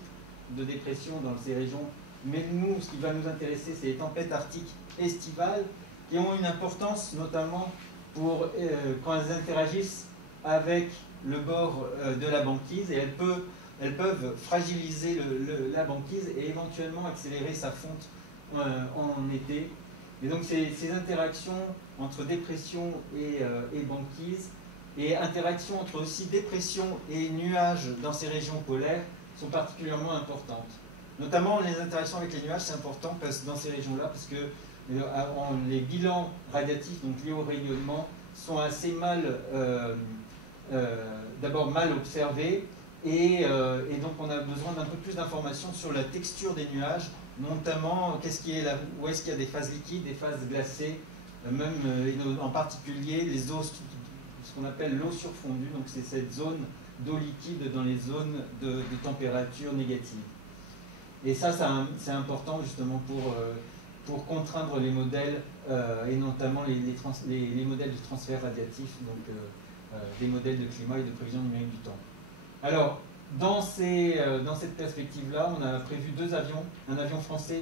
de dépressions dans ces régions, mais nous, ce qui va nous intéresser, c'est les tempêtes arctiques estivales qui ont une importance notamment pour quand elles interagissent avec le bord de la banquise, et elles peuvent fragiliser la banquise et éventuellement accélérer sa fonte en été. Et donc ces interactions entre dépression et banquise, et interactions entre aussi dépression et nuages dans ces régions polaires sont particulièrement importantes. Notamment les interactions avec les nuages, c'est important dans ces régions-là, parce que les bilans radiatifs, donc liés au rayonnement, sont assez d'abord mal observés, et donc on a besoin d'un peu plus d'informations sur la texture des nuages, notamment où est-ce qu'il y a des phases liquides, des phases glacées, même en particulier les eaux, ce qu'on appelle l'eau surfondue, donc c'est cette zone d'eau liquide dans les zones de température négative. Et ça c'est important justement pour contraindre les modèles, et notamment les modèles de transfert radiatif, donc des modèles de climat et de prévision numérique du temps. Alors, dans cette perspective-là, on a prévu 2 avions, un avion français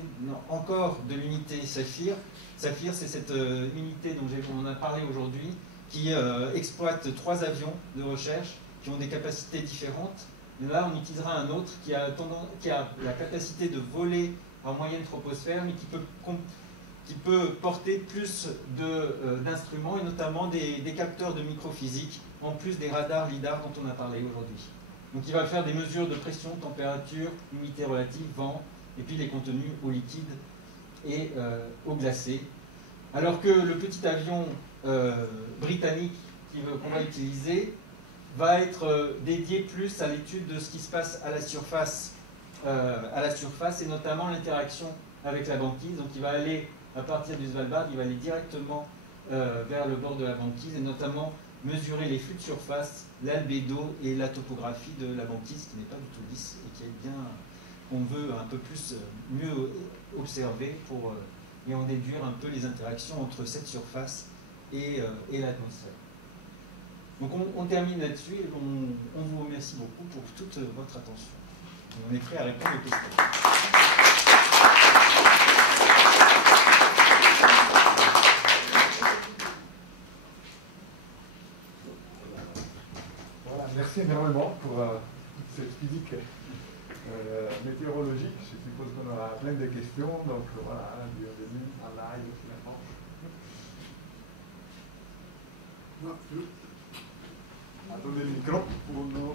encore de l'unité Saphir. Saphir, c'est cette unité dont on a parlé aujourd'hui, qui exploite 3 avions de recherche qui ont des capacités différentes. Et là, on utilisera un autre qui a la capacité de voler en moyenne troposphère, mais qui peut porter plus d'instruments, et notamment des capteurs de microphysique, en plus des radars LIDAR dont on a parlé aujourd'hui. Donc il va faire des mesures de pression, température, humidité relative, vent, et puis les contenus eau liquide et eau glacée. Alors que le petit avion britannique qu'on va utiliser va être dédié plus à l'étude de ce qui se passe à la surface, et notamment l'interaction avec la banquise. Donc il va aller, à partir du Svalbard, il va aller directement vers le bord de la banquise, et notamment mesurer les flux de surface, l'albédo et la topographie de la banquise, qui n'est pas du tout lisse et qui est bien, qu'on veut un peu plus mieux observer et en déduire un peu les interactions entre cette surface et l'atmosphère. Donc on termine là-dessus, et on vous remercie beaucoup pour toute votre attention. On est prêt à répondre aux questions. Merci énormément pour cette physique météorologique. Je suppose qu'on aura plein de questions. Donc voilà, bienvenue en live finalement. Attendez le micro pour nous.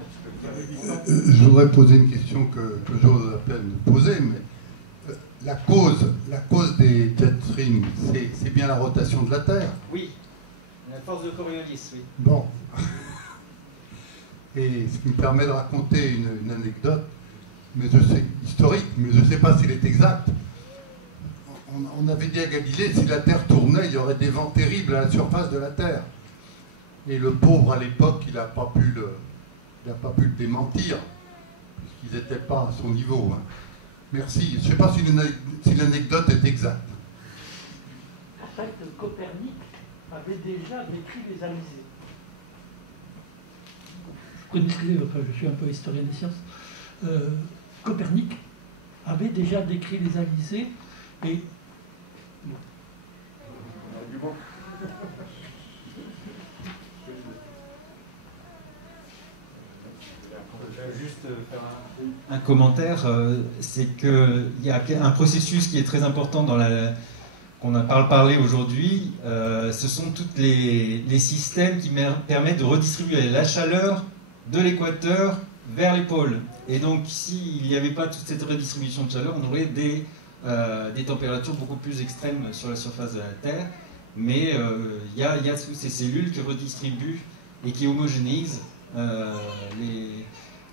Je voudrais poser une question que j'ose à peine poser, mais la cause des jet streams, c'est bien la rotation de la Terre? Oui, la force de Coriolis, oui. Bon. Et ce qui me permet de raconter une anecdote, mais historique, mais je ne sais pas s'il est exact. On avait dit à Galilée, si la Terre tournait, il y aurait des vents terribles à la surface de la Terre. Et le pauvre, à l'époque, il n'a pas pu le démentir, puisqu'ils n'étaient pas à son niveau. Hein. Merci. Je ne sais pas si l'anecdote est exacte. En fait, Copernic avait déjà décrit les alizés. Je suis un peu historien des sciences. Copernic avait déjà décrit les alizés et... Juste faire un commentaire, c'est qu'il y a un processus qui est très important qu'on a parlé aujourd'hui, ce sont tous les systèmes qui permettent de redistribuer la chaleur de l'équateur vers les pôles. Et donc s'il n'y avait pas toute cette redistribution de chaleur, on aurait des températures beaucoup plus extrêmes sur la surface de la Terre, mais il y a toutes ces cellules qui redistribuent et qui homogénéisent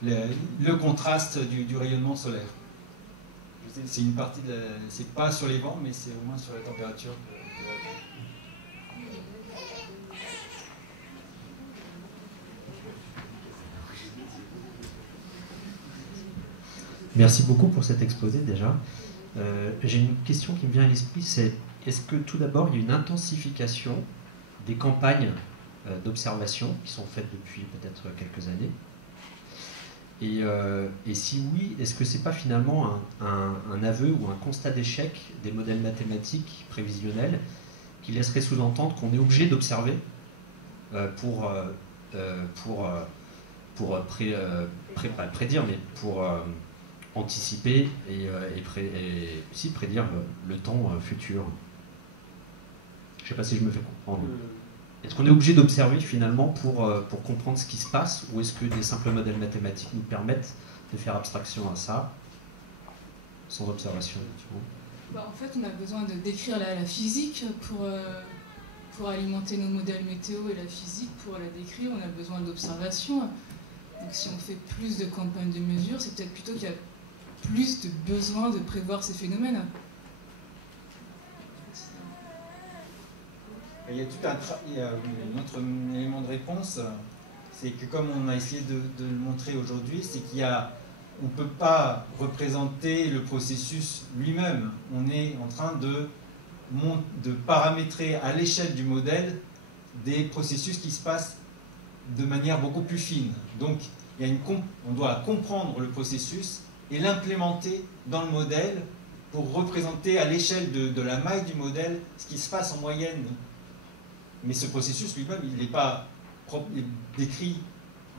le contraste du rayonnement solaire. C'est une partie de c'est pas sur les vents, mais c'est au moins sur la température de la Terre. Merci beaucoup pour cet exposé déjà. J'ai une question qui me vient à l'esprit, c'est est-ce que tout d'abord il y a une intensification des campagnes d'observation qui sont faites depuis peut-être quelques années et si oui, est-ce que c'est pas finalement un aveu ou un constat d'échec des modèles mathématiques prévisionnels qui laisserait sous-entendre qu'on est obligé d'observer pour pas prédire, mais pour anticiper et aussi prédire le temps futur. Je ne sais pas si je me fais comprendre. Est-ce qu'on est obligé d'observer finalement pour comprendre ce qui se passe, ou est-ce que des simples modèles mathématiques nous permettent de faire abstraction à ça sans observation? En fait, on a besoin de décrire la physique pour alimenter nos modèles météo, et la physique, pour la décrire, on a besoin d'observation. Donc si on fait plus de campagnes de mesure, c'est peut-être plutôt qu'il y a plus de besoin de prévoir ces phénomènes. Il y a un autre élément de réponse, c'est que comme on a essayé de le montrer aujourd'hui, c'est on ne peut pas représenter le processus lui-même. On est en train de paramétrer à l'échelle du modèle des processus qui se passent de manière beaucoup plus fine. Donc, on doit comprendre le processus et l'implémenter dans le modèle pour représenter à l'échelle de la maille du modèle ce qui se passe en moyenne. Mais ce processus lui-même, il n'est pas décrit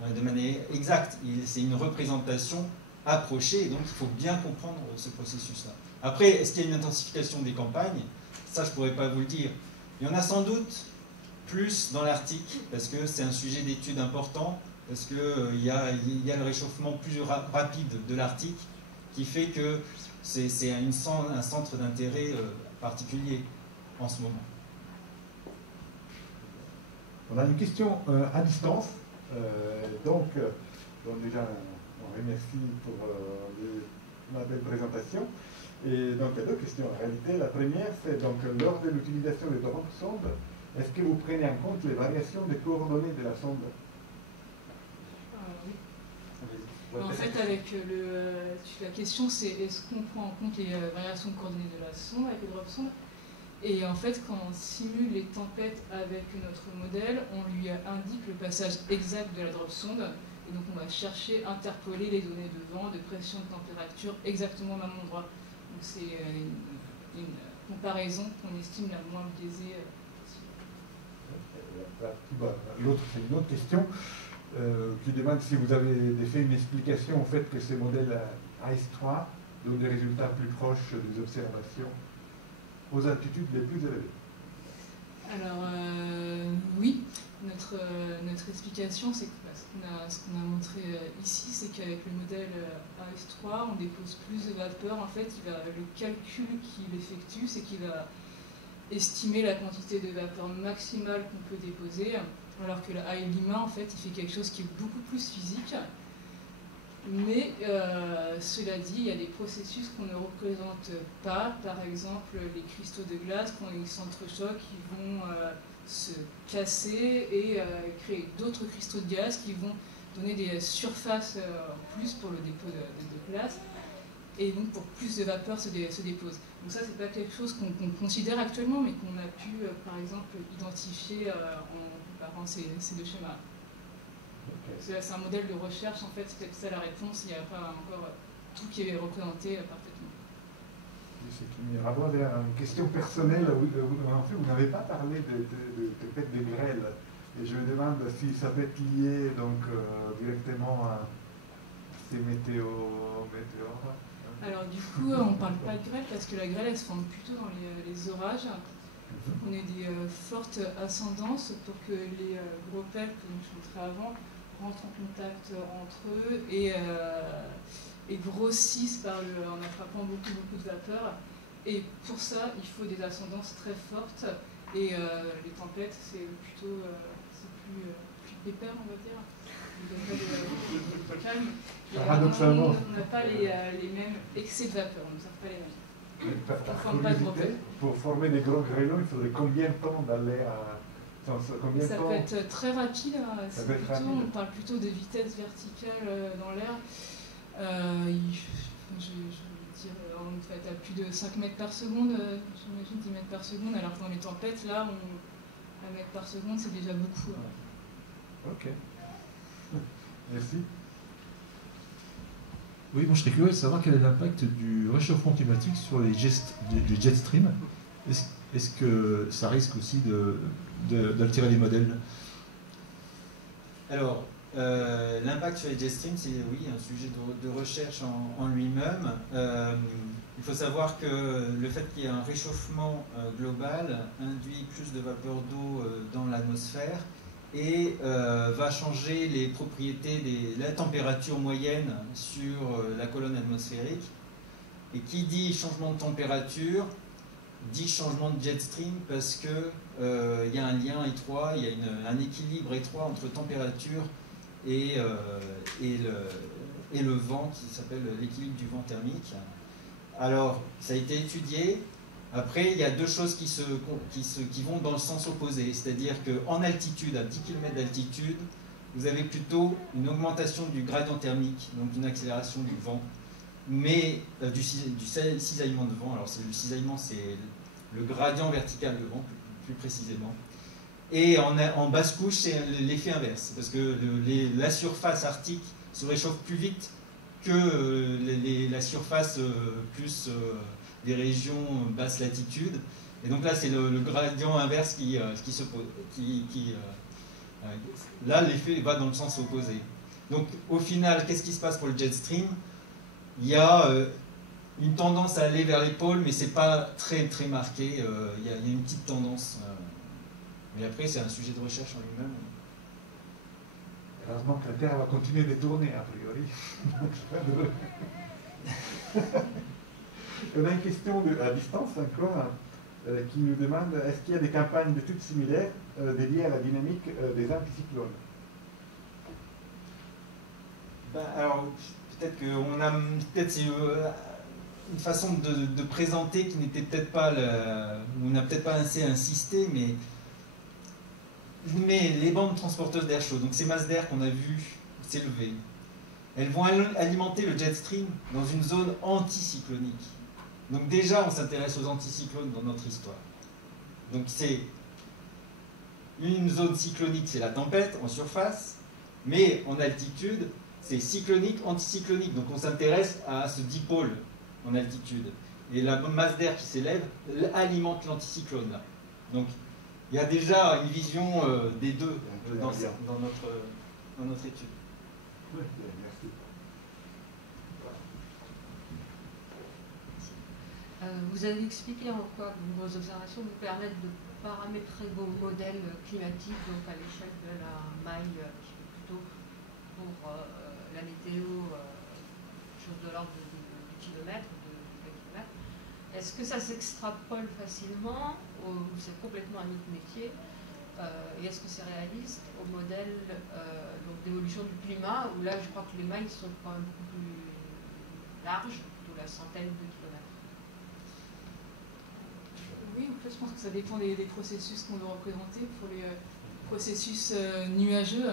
de manière exacte. C'est une représentation approchée, et donc il faut bien comprendre ce processus-là. Après, est-ce qu'il y a une intensification des campagnes? Ça, je ne pourrais pas vous le dire. Il y en a sans doute plus dans l'Arctique, parce que c'est un sujet d'étude important, parce qu'il y a le réchauffement plus rapide de l'Arctique, qui fait que c'est un centre d'intérêt particulier en ce moment. On a une question à distance. Donc déjà, on remercie pour la belle présentation. Et donc, il y a deux questions en réalité. La première, c'est donc lors de l'utilisation de votre sonde, est-ce que vous prenez en compte les variations des coordonnées de la sonde? Oui. En fait, avec la question, c'est est-ce qu'on prend en compte les variations de coordonnées de la sonde avec les drop sondes? Et en fait, quand on simule les tempêtes avec notre modèle, on lui indique le passage exact de la drop sonde. Et donc, on va chercher, interpoler les données de vent, de pression, de température exactement au même endroit. Donc, c'est une comparaison qu'on estime la moins biaisée possible. L'autre, c'est une autre question qui demande si vous avez fait une explication au fait que ces modèles AS3 donnent des résultats plus proches des observations aux altitudes les plus élevées. Alors, oui, notre explication, c'est que ce qu'on a montré ici, c'est qu'avec le modèle AS3, on dépose plus de vapeur. En fait, le calcul qu'il effectue, c'est qu'il va estimer la quantité de vapeur maximale qu'on peut déposer, alors que le AI-Lima, en fait, il fait quelque chose qui est beaucoup plus physique. Mais cela dit, il y a des processus qu'on ne représente pas. Par exemple, les cristaux de glace, quand ils s'entrechoquent, ils vont se casser et créer d'autres cristaux de gaz qui vont donner des surfaces en plus pour le dépôt de glace. Et donc pour plus de vapeur se dépose. Donc ça, c'est pas quelque chose qu'on considère actuellement, mais qu'on a pu, par exemple, identifier en comparant ces deux schémas. Okay. C'est un modèle de recherche, en fait, c'est peut-être ça la réponse, il n'y a pas encore tout qui est représenté parfaitement. C'est qui me renvoie vers une question personnelle. En fait, vous n'avez pas parlé de grêle. Et je me demande si ça peut être lié donc, directement à ces météores. Alors du coup, on ne parle pas de grêle parce que la grêle, elle se forme plutôt dans les orages. On a des fortes ascendances pour que les gros pelles que je montrais avant rentrent en contact entre eux et grossissent en attrapant beaucoup de vapeur. Et pour ça, il faut des ascendances très fortes. Et les tempêtes, c'est plutôt plus pépère, on va dire. extrêmes. Et Paradoxalement. on n'a pas les mêmes excès de vapeur, on n'observe pas les mêmes. Par forme pas de curiosité, gros. pour former des gros grêlons, il faudrait combien de temps d'aller à... Combien de Ça temps peut être très rapide, hein, Ça peut être rapide. on parle plutôt de vitesse verticale dans l'air. Je veux dire, en fait, à plus de 5 mètres par seconde, j'imagine 10 mètres par seconde, alors que dans les tempêtes, là, 1 mètre par seconde, c'est déjà beaucoup. Ok. Merci. Oui, moi je serais curieux de savoir quel est l'impact du réchauffement climatique sur les jet streams. Est-ce que ça risque aussi d'altérer les modèles? Alors, l'impact sur les jet streams, c'est oui, un sujet de recherche en lui-même. Il faut savoir que le fait qu'il y ait un réchauffement global induit plus de vapeur d'eau dans l'atmosphère et va changer les propriétés, la température moyenne sur la colonne atmosphérique. Et qui dit changement de température, dit changement de jet stream parce que il y a un lien étroit, il y a un équilibre étroit entre température et le vent qui s'appelle l'équilibre du vent thermique. Alors, ça a été étudié. Après, il y a deux choses qui vont dans le sens opposé, c'est-à-dire qu'en altitude, à 10 km d'altitude, vous avez plutôt une augmentation du gradient thermique, donc une accélération du vent, mais du cisaillement de vent. Alors, le cisaillement, c'est le gradient vertical de vent, plus précisément. Et en basse couche, c'est l'effet inverse, parce que la surface arctique se réchauffe plus vite que la surface plus des régions basse latitude. Et donc là, c'est le gradient inverse qui s'oppose. Là, l'effet va dans le sens opposé. Donc au final, qu'est-ce qui se passe pour le jet stream? Il y a une tendance à aller vers les pôles, mais c'est pas très très marqué. Il y a une petite tendance. Mais après, c'est un sujet de recherche en lui-même. Heureusement que la Terre va continuer de tourner, a priori. On a une question à distance encore qui nous demande est-ce qu'il y a des campagnes d'études similaires dédiées à la dynamique des anticyclones? Alors, peut-être qu'on a une façon de présenter qui n'était peut-être pas on n'a peut-être pas assez insisté, mais les bandes transporteuses d'air chaud, donc ces masses d'air qu'on a vues s'élever, elles vont alimenter le jet stream dans une zone anticyclonique. Donc déjà, on s'intéresse aux anticyclones dans notre histoire. Donc c'est une zone cyclonique, c'est la tempête en surface, mais en altitude, c'est cyclonique, anticyclonique. Donc on s'intéresse à ce dipôle en altitude. Et la masse d'air qui s'élève alimente l'anticyclone là. Donc il y a déjà une vision des deux dans notre étude. Oui, merci. Vous avez expliqué en quoi vos observations vous permettent de paramétrer vos modèles climatiques donc à l'échelle de la maille, qui est plutôt pour la météo, chose de l'ordre du kilomètre, de kilomètres. Est-ce que ça s'extrapole facilement ou c'est complètement un autre métier et est-ce que c'est réaliste au modèle d'évolution du climat où là je crois que les mailles sont quand même beaucoup plus larges, plutôt la centaine de kilomètres? Oui, en fait, je pense que ça dépend des processus qu'on veut représenter. Pour les processus nuageux,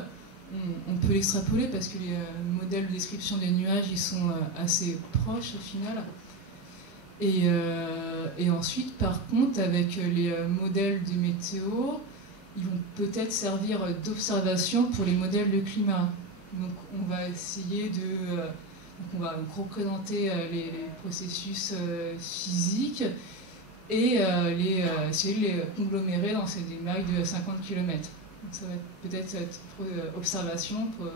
on peut l'extrapoler parce que les modèles de description des nuages ils sont assez proches au final. Et ensuite, par contre, avec les modèles de météo, ils vont peut-être servir d'observation pour les modèles de climat. Donc on va essayer on va représenter les processus physiques et essayer de les conglomérer dans des mailles de 50 km. Donc ça va peut-être être observation pour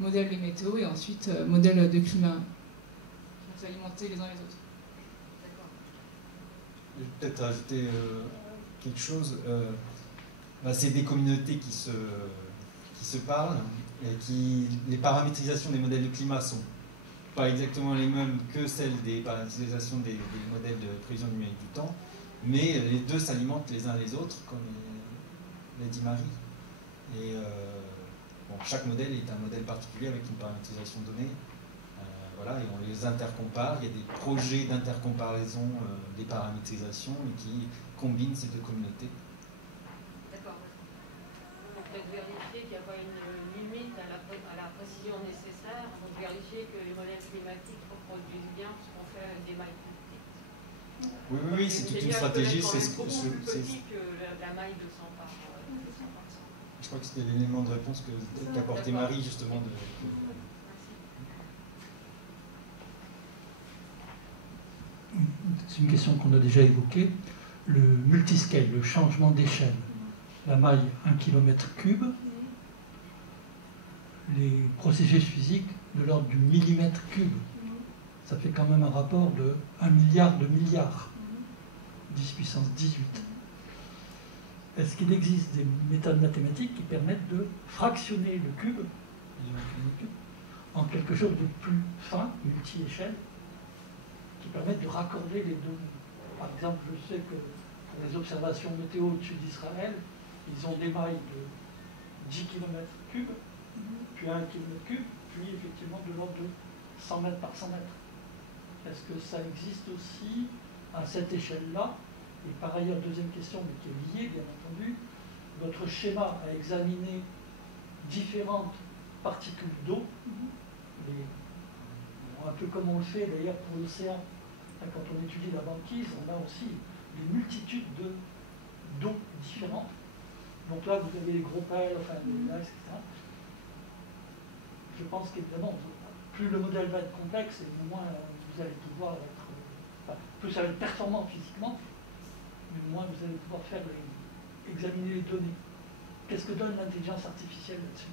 modèle de météo et ensuite modèle de climat. On va alimenter les uns les autres. Je vais peut-être ajouter quelque chose. C'est des communautés qui se parlent et les paramétrisations des modèles de climat sont pas exactement les mêmes que celles des paramétrisations des modèles de prévision numérique du temps, mais les deux s'alimentent les uns les autres, comme l'a dit Marie. Et bon, chaque modèle est un modèle particulier avec une paramétrisation donnée. Voilà, et on les intercompare. Il y a des projets d'intercomparaison des paramétrisations et qui combinent ces deux communautés. D'accord. Peut-être vérifier qu'il n'y a pas une limite à la précision nécessaire. Donc vérifier que les modèles climatiques reproduisent bien ce qu'on fait des mailles plus petites. Oui, c'est toute une stratégie. C'est beaucoup plus petit que la maille de 100 par 100. Je crois que c'était l'élément de réponse qu'apportait Marie, justement. C'est une question qu'on a déjà évoquée. Le multiscale, le changement d'échelle. La maille 1 km3, les processus physiques de l'ordre du millimètre cube. Ça fait quand même un rapport de 1 milliard de milliards, 10 puissance 18. Est-ce qu'il existe des méthodes mathématiques qui permettent de fractionner le cube en quelque chose de plus fin, multi-échelle, qui permettent de raccorder les deux? Par exemple, je sais que pour les observations météo au-dessus d'Israël, ils ont des mailles de 10 km3, puis 1 km3, puis effectivement de l'ordre de 100 mètres par 100 mètres. Est-ce que ça existe aussi à cette échelle-là? Et par ailleurs, deuxième question, mais qui est liée, bien entendu, votre schéma a examiné différentes particules d'eau, un peu comme on le fait d'ailleurs pour l'océan. Quand on étudie la banquise, on a aussi des multitudes d'eau différentes. Donc là, vous avez les gros pelles, enfin les lacs, etc. Je pense qu'évidemment, plus le modèle va être complexe, et moins vous allez pouvoir être... Enfin, plus ça va être performant physiquement, mais moins vous allez pouvoir examiner les données. Qu'est-ce que donne l'intelligence artificielle là-dessus?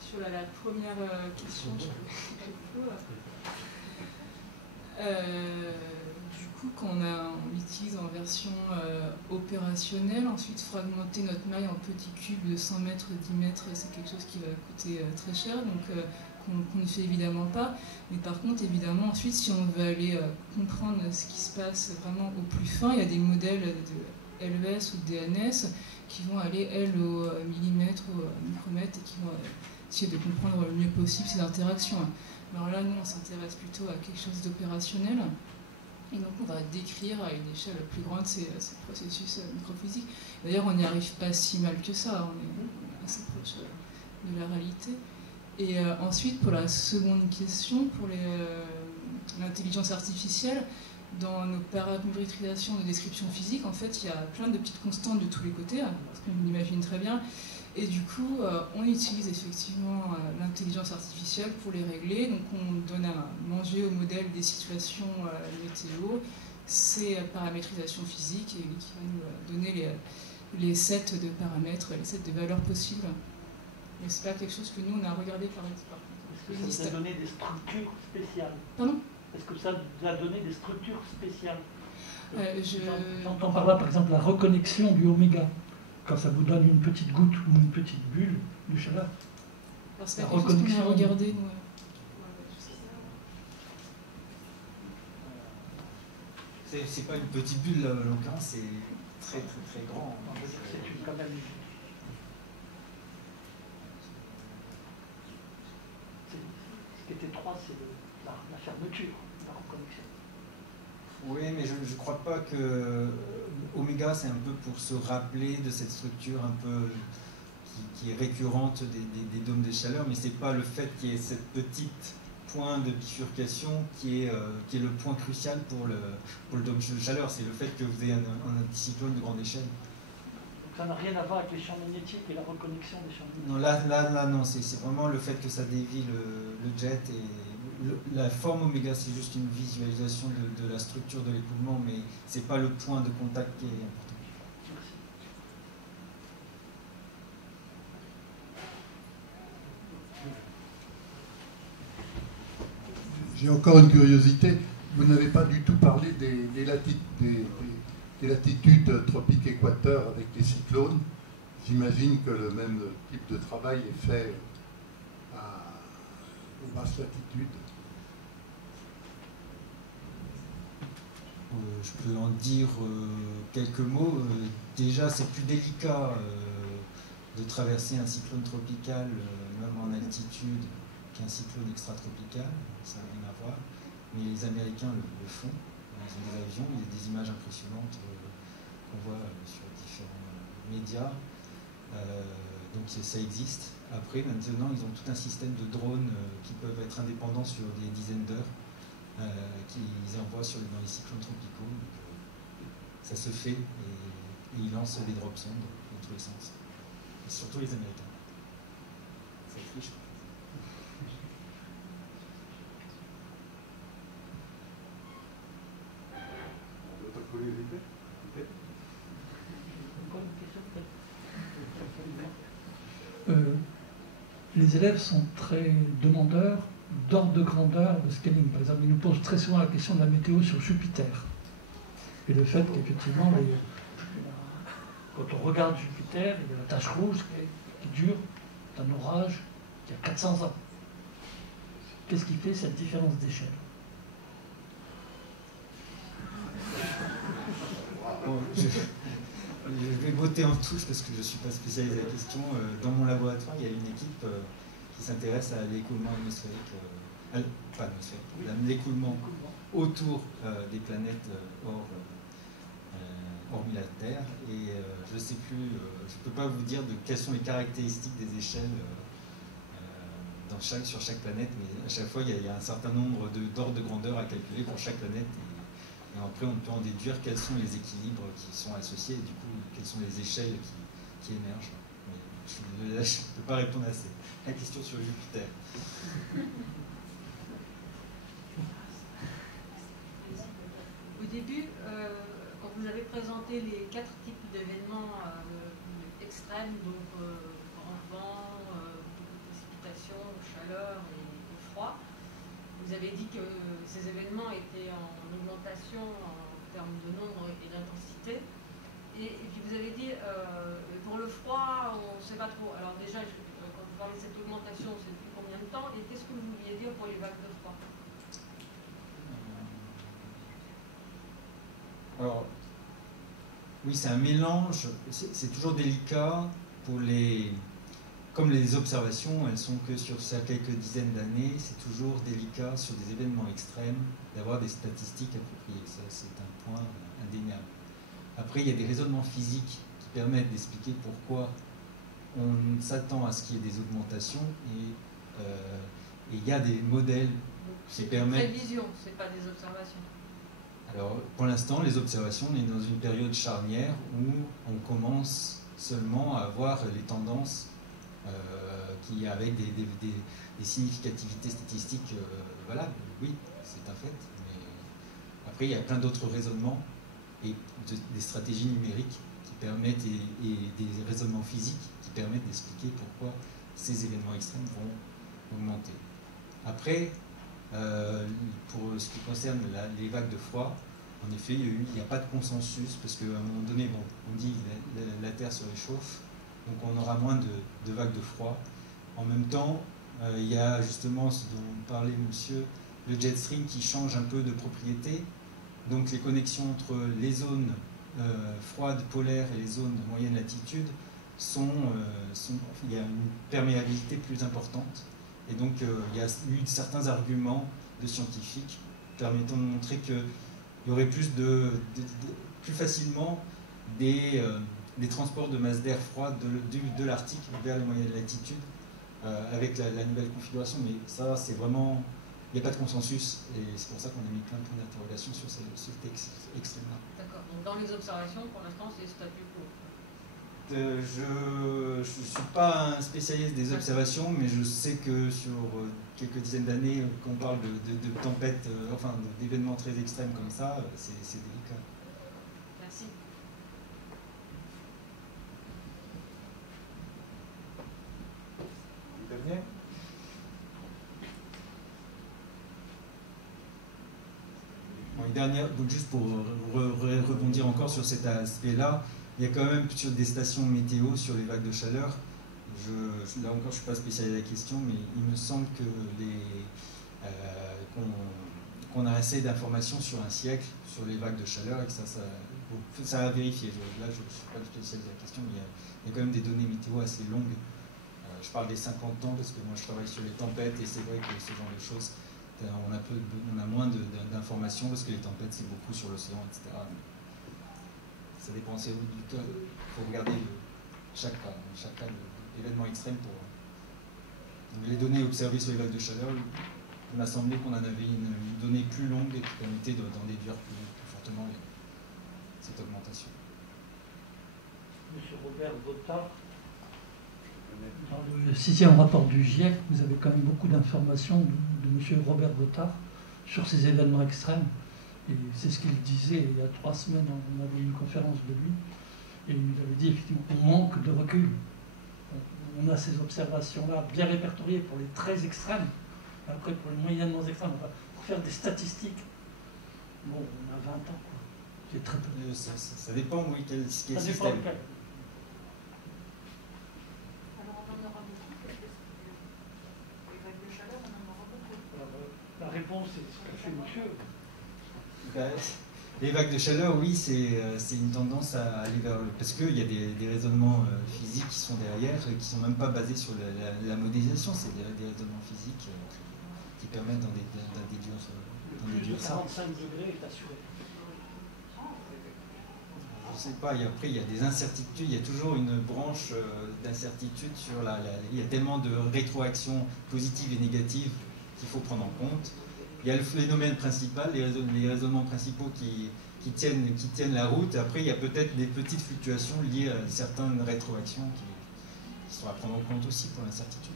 Sur la première question, du coup, quand on l'utilise en version opérationnelle, ensuite fragmenter notre maille en petits cubes de 100 mètres, 10 mètres, c'est quelque chose qui va coûter très cher, donc qu'on ne fait évidemment pas. Mais par contre, évidemment, ensuite, si on veut aller comprendre ce qui se passe vraiment au plus fin, il y a des modèles de LES ou de DNS qui vont aller, elles, au millimètre, au micromètre, et qui vont essayer de comprendre le mieux possible ces interactions. Alors là, nous, on s'intéresse plutôt à quelque chose d'opérationnel. Et donc, on va décrire à une échelle plus grande ces processus microphysiques. D'ailleurs, on n'y arrive pas si mal que ça. On est assez proche de la réalité. Et ensuite, pour la seconde question, pour l'intelligence artificielle, dans nos paramétrisations de description physique, en fait, il y a plein de petites constantes de tous les côtés, parce qu'on l'imagine très bien. Et du coup, on utilise effectivement l'intelligence artificielle pour les régler. Donc, on donne à manger au modèle des situations météo, ces paramétrisations physiques, et qui va nous donner les sets de paramètres, les sets de valeurs possibles. Mais c'est pas quelque chose que nous, on a regardé par contre. Est-ce que ça vous a donné des structures spéciales? Pardon? Est-ce que ça vous a donné des structures spéciales? J'entends par là, par exemple, la reconnexion du oméga. Quand ça vous donne une petite goutte ou une petite bulle de chaleur. Alors c'est quelque chose qu'on a regardé, nous. C'est pas une petite bulle, en l'occurrence, c'est très très très grand. C'est quand même... Ce qui est étroit, c'est la fermeture, la reconnexion. Oui, mais je ne crois pas que oméga, c'est un peu pour se rappeler de cette structure un peu qui est récurrente des dômes de chaleur, mais ce n'est pas le fait qu'il y ait cette petite point de bifurcation qui est le point crucial pour le dôme de chaleur, c'est le fait que vous ayez un anticyclone de grande échelle. Donc ça n'a rien à voir avec les champs magnétiques et la reconnexion des champs magnétiques? Non, là non, c'est vraiment le fait que ça dévie le jet et la forme oméga, c'est juste une visualisation de la structure de l'écoulement, mais ce n'est pas le point de contact qui est important. J'ai encore une curiosité. Vous n'avez pas du tout parlé des latitudes tropique-équateur avec les cyclones. J'imagine que le même type de travail est fait aux basses latitudes. je peux en dire quelques mots. Déjà, c'est plus délicat de traverser un cyclone tropical, même en altitude, qu'un cyclone extratropical. Ça n'a rien à voir. Mais les Américains le font. Ils ont des avions, il y a des images impressionnantes qu'on voit sur différents médias. Donc ça existe. Après, maintenant, ils ont tout un système de drones qui peuvent être indépendants sur des dizaines d'heures, qu'ils envoient dans les cyclones tropicaux. Donc, ça se fait et ils lancent des drop sondes dans tous les sens. Et surtout les Américains. C'est riche. D'autres curiosités? Les élèves sont très demandeurs d'ordre de grandeur de scaling. Par exemple, ils nous posent très souvent la question de la météo sur Jupiter. Et le fait qu'effectivement, quand on regarde Jupiter, il y a la tache rouge qui dure d'un orage qui a 400 ans. Qu'est-ce qui fait cette différence d'échelle? Bon, je vais botter en touche parce que je ne suis pas spécialisé à la question. Dans mon laboratoire, il y a une équipe qui s'intéresse à l'écoulement atmosphérique, pas atmosphérique, l'écoulement autour des planètes hormis la Terre. Et je ne sais plus, je ne peux pas vous dire quelles sont les caractéristiques des échelles sur chaque planète, mais à chaque fois, il y a un certain nombre d'ordres de grandeur à calculer pour chaque planète. Et après, on peut en déduire quels sont les équilibres qui sont associés et du coup, quelles sont les échelles qui émergent. Mais je ne peux pas répondre à la question sur Jupiter. Au début, quand vous avez présenté les 4 types d'événements extrêmes, donc grand vent, précipitation, chaleur et froid, vous avez dit que ces événements étaient en augmentation en termes de nombre et d'intensité. Et puis vous avez dit, pour le froid, on ne sait pas trop. Alors déjà, quand vous parlez de cette augmentation, c'est depuis combien de temps? Et qu'est-ce que vous vouliez dire pour les vagues de froid? Alors, oui, c'est un mélange. C'est toujours délicat pour comme les observations, elles sont que sur quelques dizaines d'années, c'est toujours délicat sur des événements extrêmes d'avoir des statistiques appropriées. Ça, c'est un point indéniable. Après, il y a des raisonnements physiques qui permettent d'expliquer pourquoi on s'attend à ce qu'il y ait des augmentations et il y a des modèles qui permettent... C'est une prévision, ce n'est pas des observations. Alors, pour l'instant, les observations, on est dans une période charnière où on commence seulement à voir les tendances avec des significativités statistiques valables. Oui, c'est un fait. Mais après, il y a plein d'autres raisonnements et des stratégies numériques qui permettent et des raisonnements physiques qui permettent d'expliquer pourquoi ces événements extrêmes vont augmenter. Après, pour ce qui concerne les vagues de froid, en effet, il n'y a pas de consensus parce qu'à un moment donné, on dit que la Terre se réchauffe, donc on aura moins de vagues de froid. En même temps, il y a justement ce dont parlait monsieur, le jet stream qui change un peu de propriété. Donc les connexions entre les zones froides polaires et les zones de moyenne latitude il y a une perméabilité plus importante. Et donc il y a eu certains arguments de scientifiques permettant de montrer qu'il y aurait plus facilement des transports de masse d'air froid de l'Arctique vers les moyennes latitudes avec la nouvelle configuration. Mais ça, c'est vraiment... Il n'y a pas de consensus et c'est pour ça qu'on a mis plein de points d'interrogation sur ce texte extrême-là. D'accord. Donc dans les observations, pour l'instant, c'est statu quo. Je ne suis pas un spécialiste des observations, mais je sais que sur quelques dizaines d'années, quand on parle de tempêtes, d'événements très extrêmes comme ça, c'est délicat. Merci. Dernier. Bon, donc juste pour rebondir encore sur cet aspect-là, il y a quand même sur des stations météo sur les vagues de chaleur. Là encore, je ne suis pas spécialisé à la question, mais il me semble que qu'on a assez d'informations sur un siècle, sur les vagues de chaleur, et que ça a vérifié. Là, je ne suis pas le spécialiste de la question, mais il y a quand même des données météo assez longues. Je parle des 50 ans parce que moi je travaille sur les tempêtes et c'est vrai que ce genre de choses, on a moins d'informations parce que les tempêtes c'est beaucoup sur l'océan, etc. Ça dépend, c'est du temps. Il faut regarder chaque cas d'événement extrême pour. Donc, les données observées sur les vagues de chaleur, il m'a semblé qu'on en avait une donnée plus longue et qui permettait d'en déduire plus fortement cette augmentation. Monsieur Robert Bottard. Dans le 6e rapport du GIEC, vous avez quand même beaucoup d'informations de M. Robert Bottard sur ces événements extrêmes. Et c'est ce qu'il disait il y a 3 semaines, on avait eu une conférence de lui, et il avait dit effectivement qu'on manque de recul. On a ces observations-là bien répertoriées pour les très extrêmes, après pour les moyennement extrêmes, pour faire des statistiques. Bon, on a 20 ans, quoi. C'est très peu. Ça dépend, oui, quel système. La réponse, c'est ce qu'a fait monsieur. Les vagues de chaleur, oui, c'est une tendance à aller vers le... Parce qu'il y a des raisonnements physiques qui sont derrière, qui ne sont même pas basés sur la modélisation, c'est des raisonnements physiques qui permettent d'en déduire ça. 45 degrés est assuré. Je ne sais pas, et après il y a des incertitudes, il y a toujours une branche d'incertitude sur il y a tellement de rétroactions positives et négatives qu'il faut prendre en compte. Il y a le phénomène principal, les raisonnements principaux qui tiennent la route. Après, il y a peut-être des petites fluctuations liées à certaines rétroactions qui sont à prendre en compte aussi pour l'incertitude.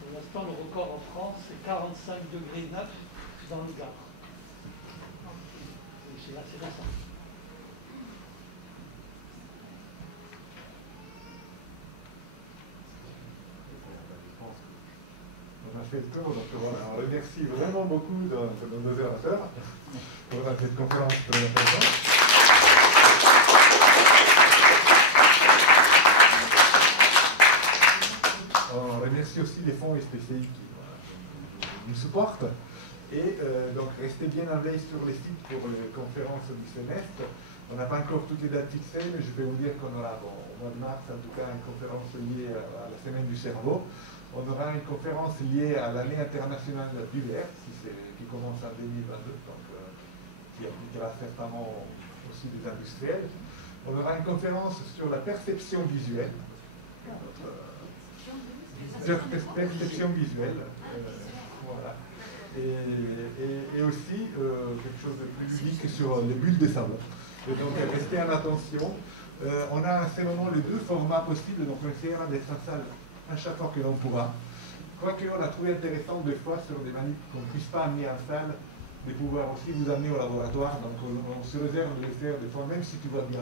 Pour l'instant, le record en France, c'est 45 degrés 9 dans le Gard. C'est assez récent. On a fait le tour, donc voilà, on remercie vraiment beaucoup nos orateurs pour cette conférence très intéressante. On remercie aussi les fonds SPCI qui nous supportent. Et donc restez bien en veille sur les sites pour les conférences du semestre. On n'a pas encore toutes les dates fixées, mais je vais vous dire qu'on aura au mois de mars en tout cas une conférence liée à la semaine du cerveau. On aura une conférence liée à l'année internationale du verre, qui commence en 2022, donc qui appliquera certainement aussi des industriels. On aura une conférence sur la perception visuelle. Perception visuelle, voilà. Et aussi quelque chose de plus ludique sur les bulles de sable. Et donc restez en attention. On a à ce moment les 2 formats possibles, donc on essaiera d'être en salle à chaque fois que l'on pourra. Quoique on a trouvé intéressant des fois sur des manips qu'on ne puisse pas amener en salle, de pouvoir aussi vous amener au laboratoire. Donc on se réserve de les faire des fois, même si tout va bien.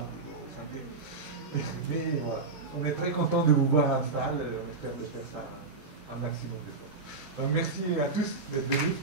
Mais voilà, on est très content de vous voir en salle, on espère de faire ça un maximum de fois. Donc merci à tous d'être venus.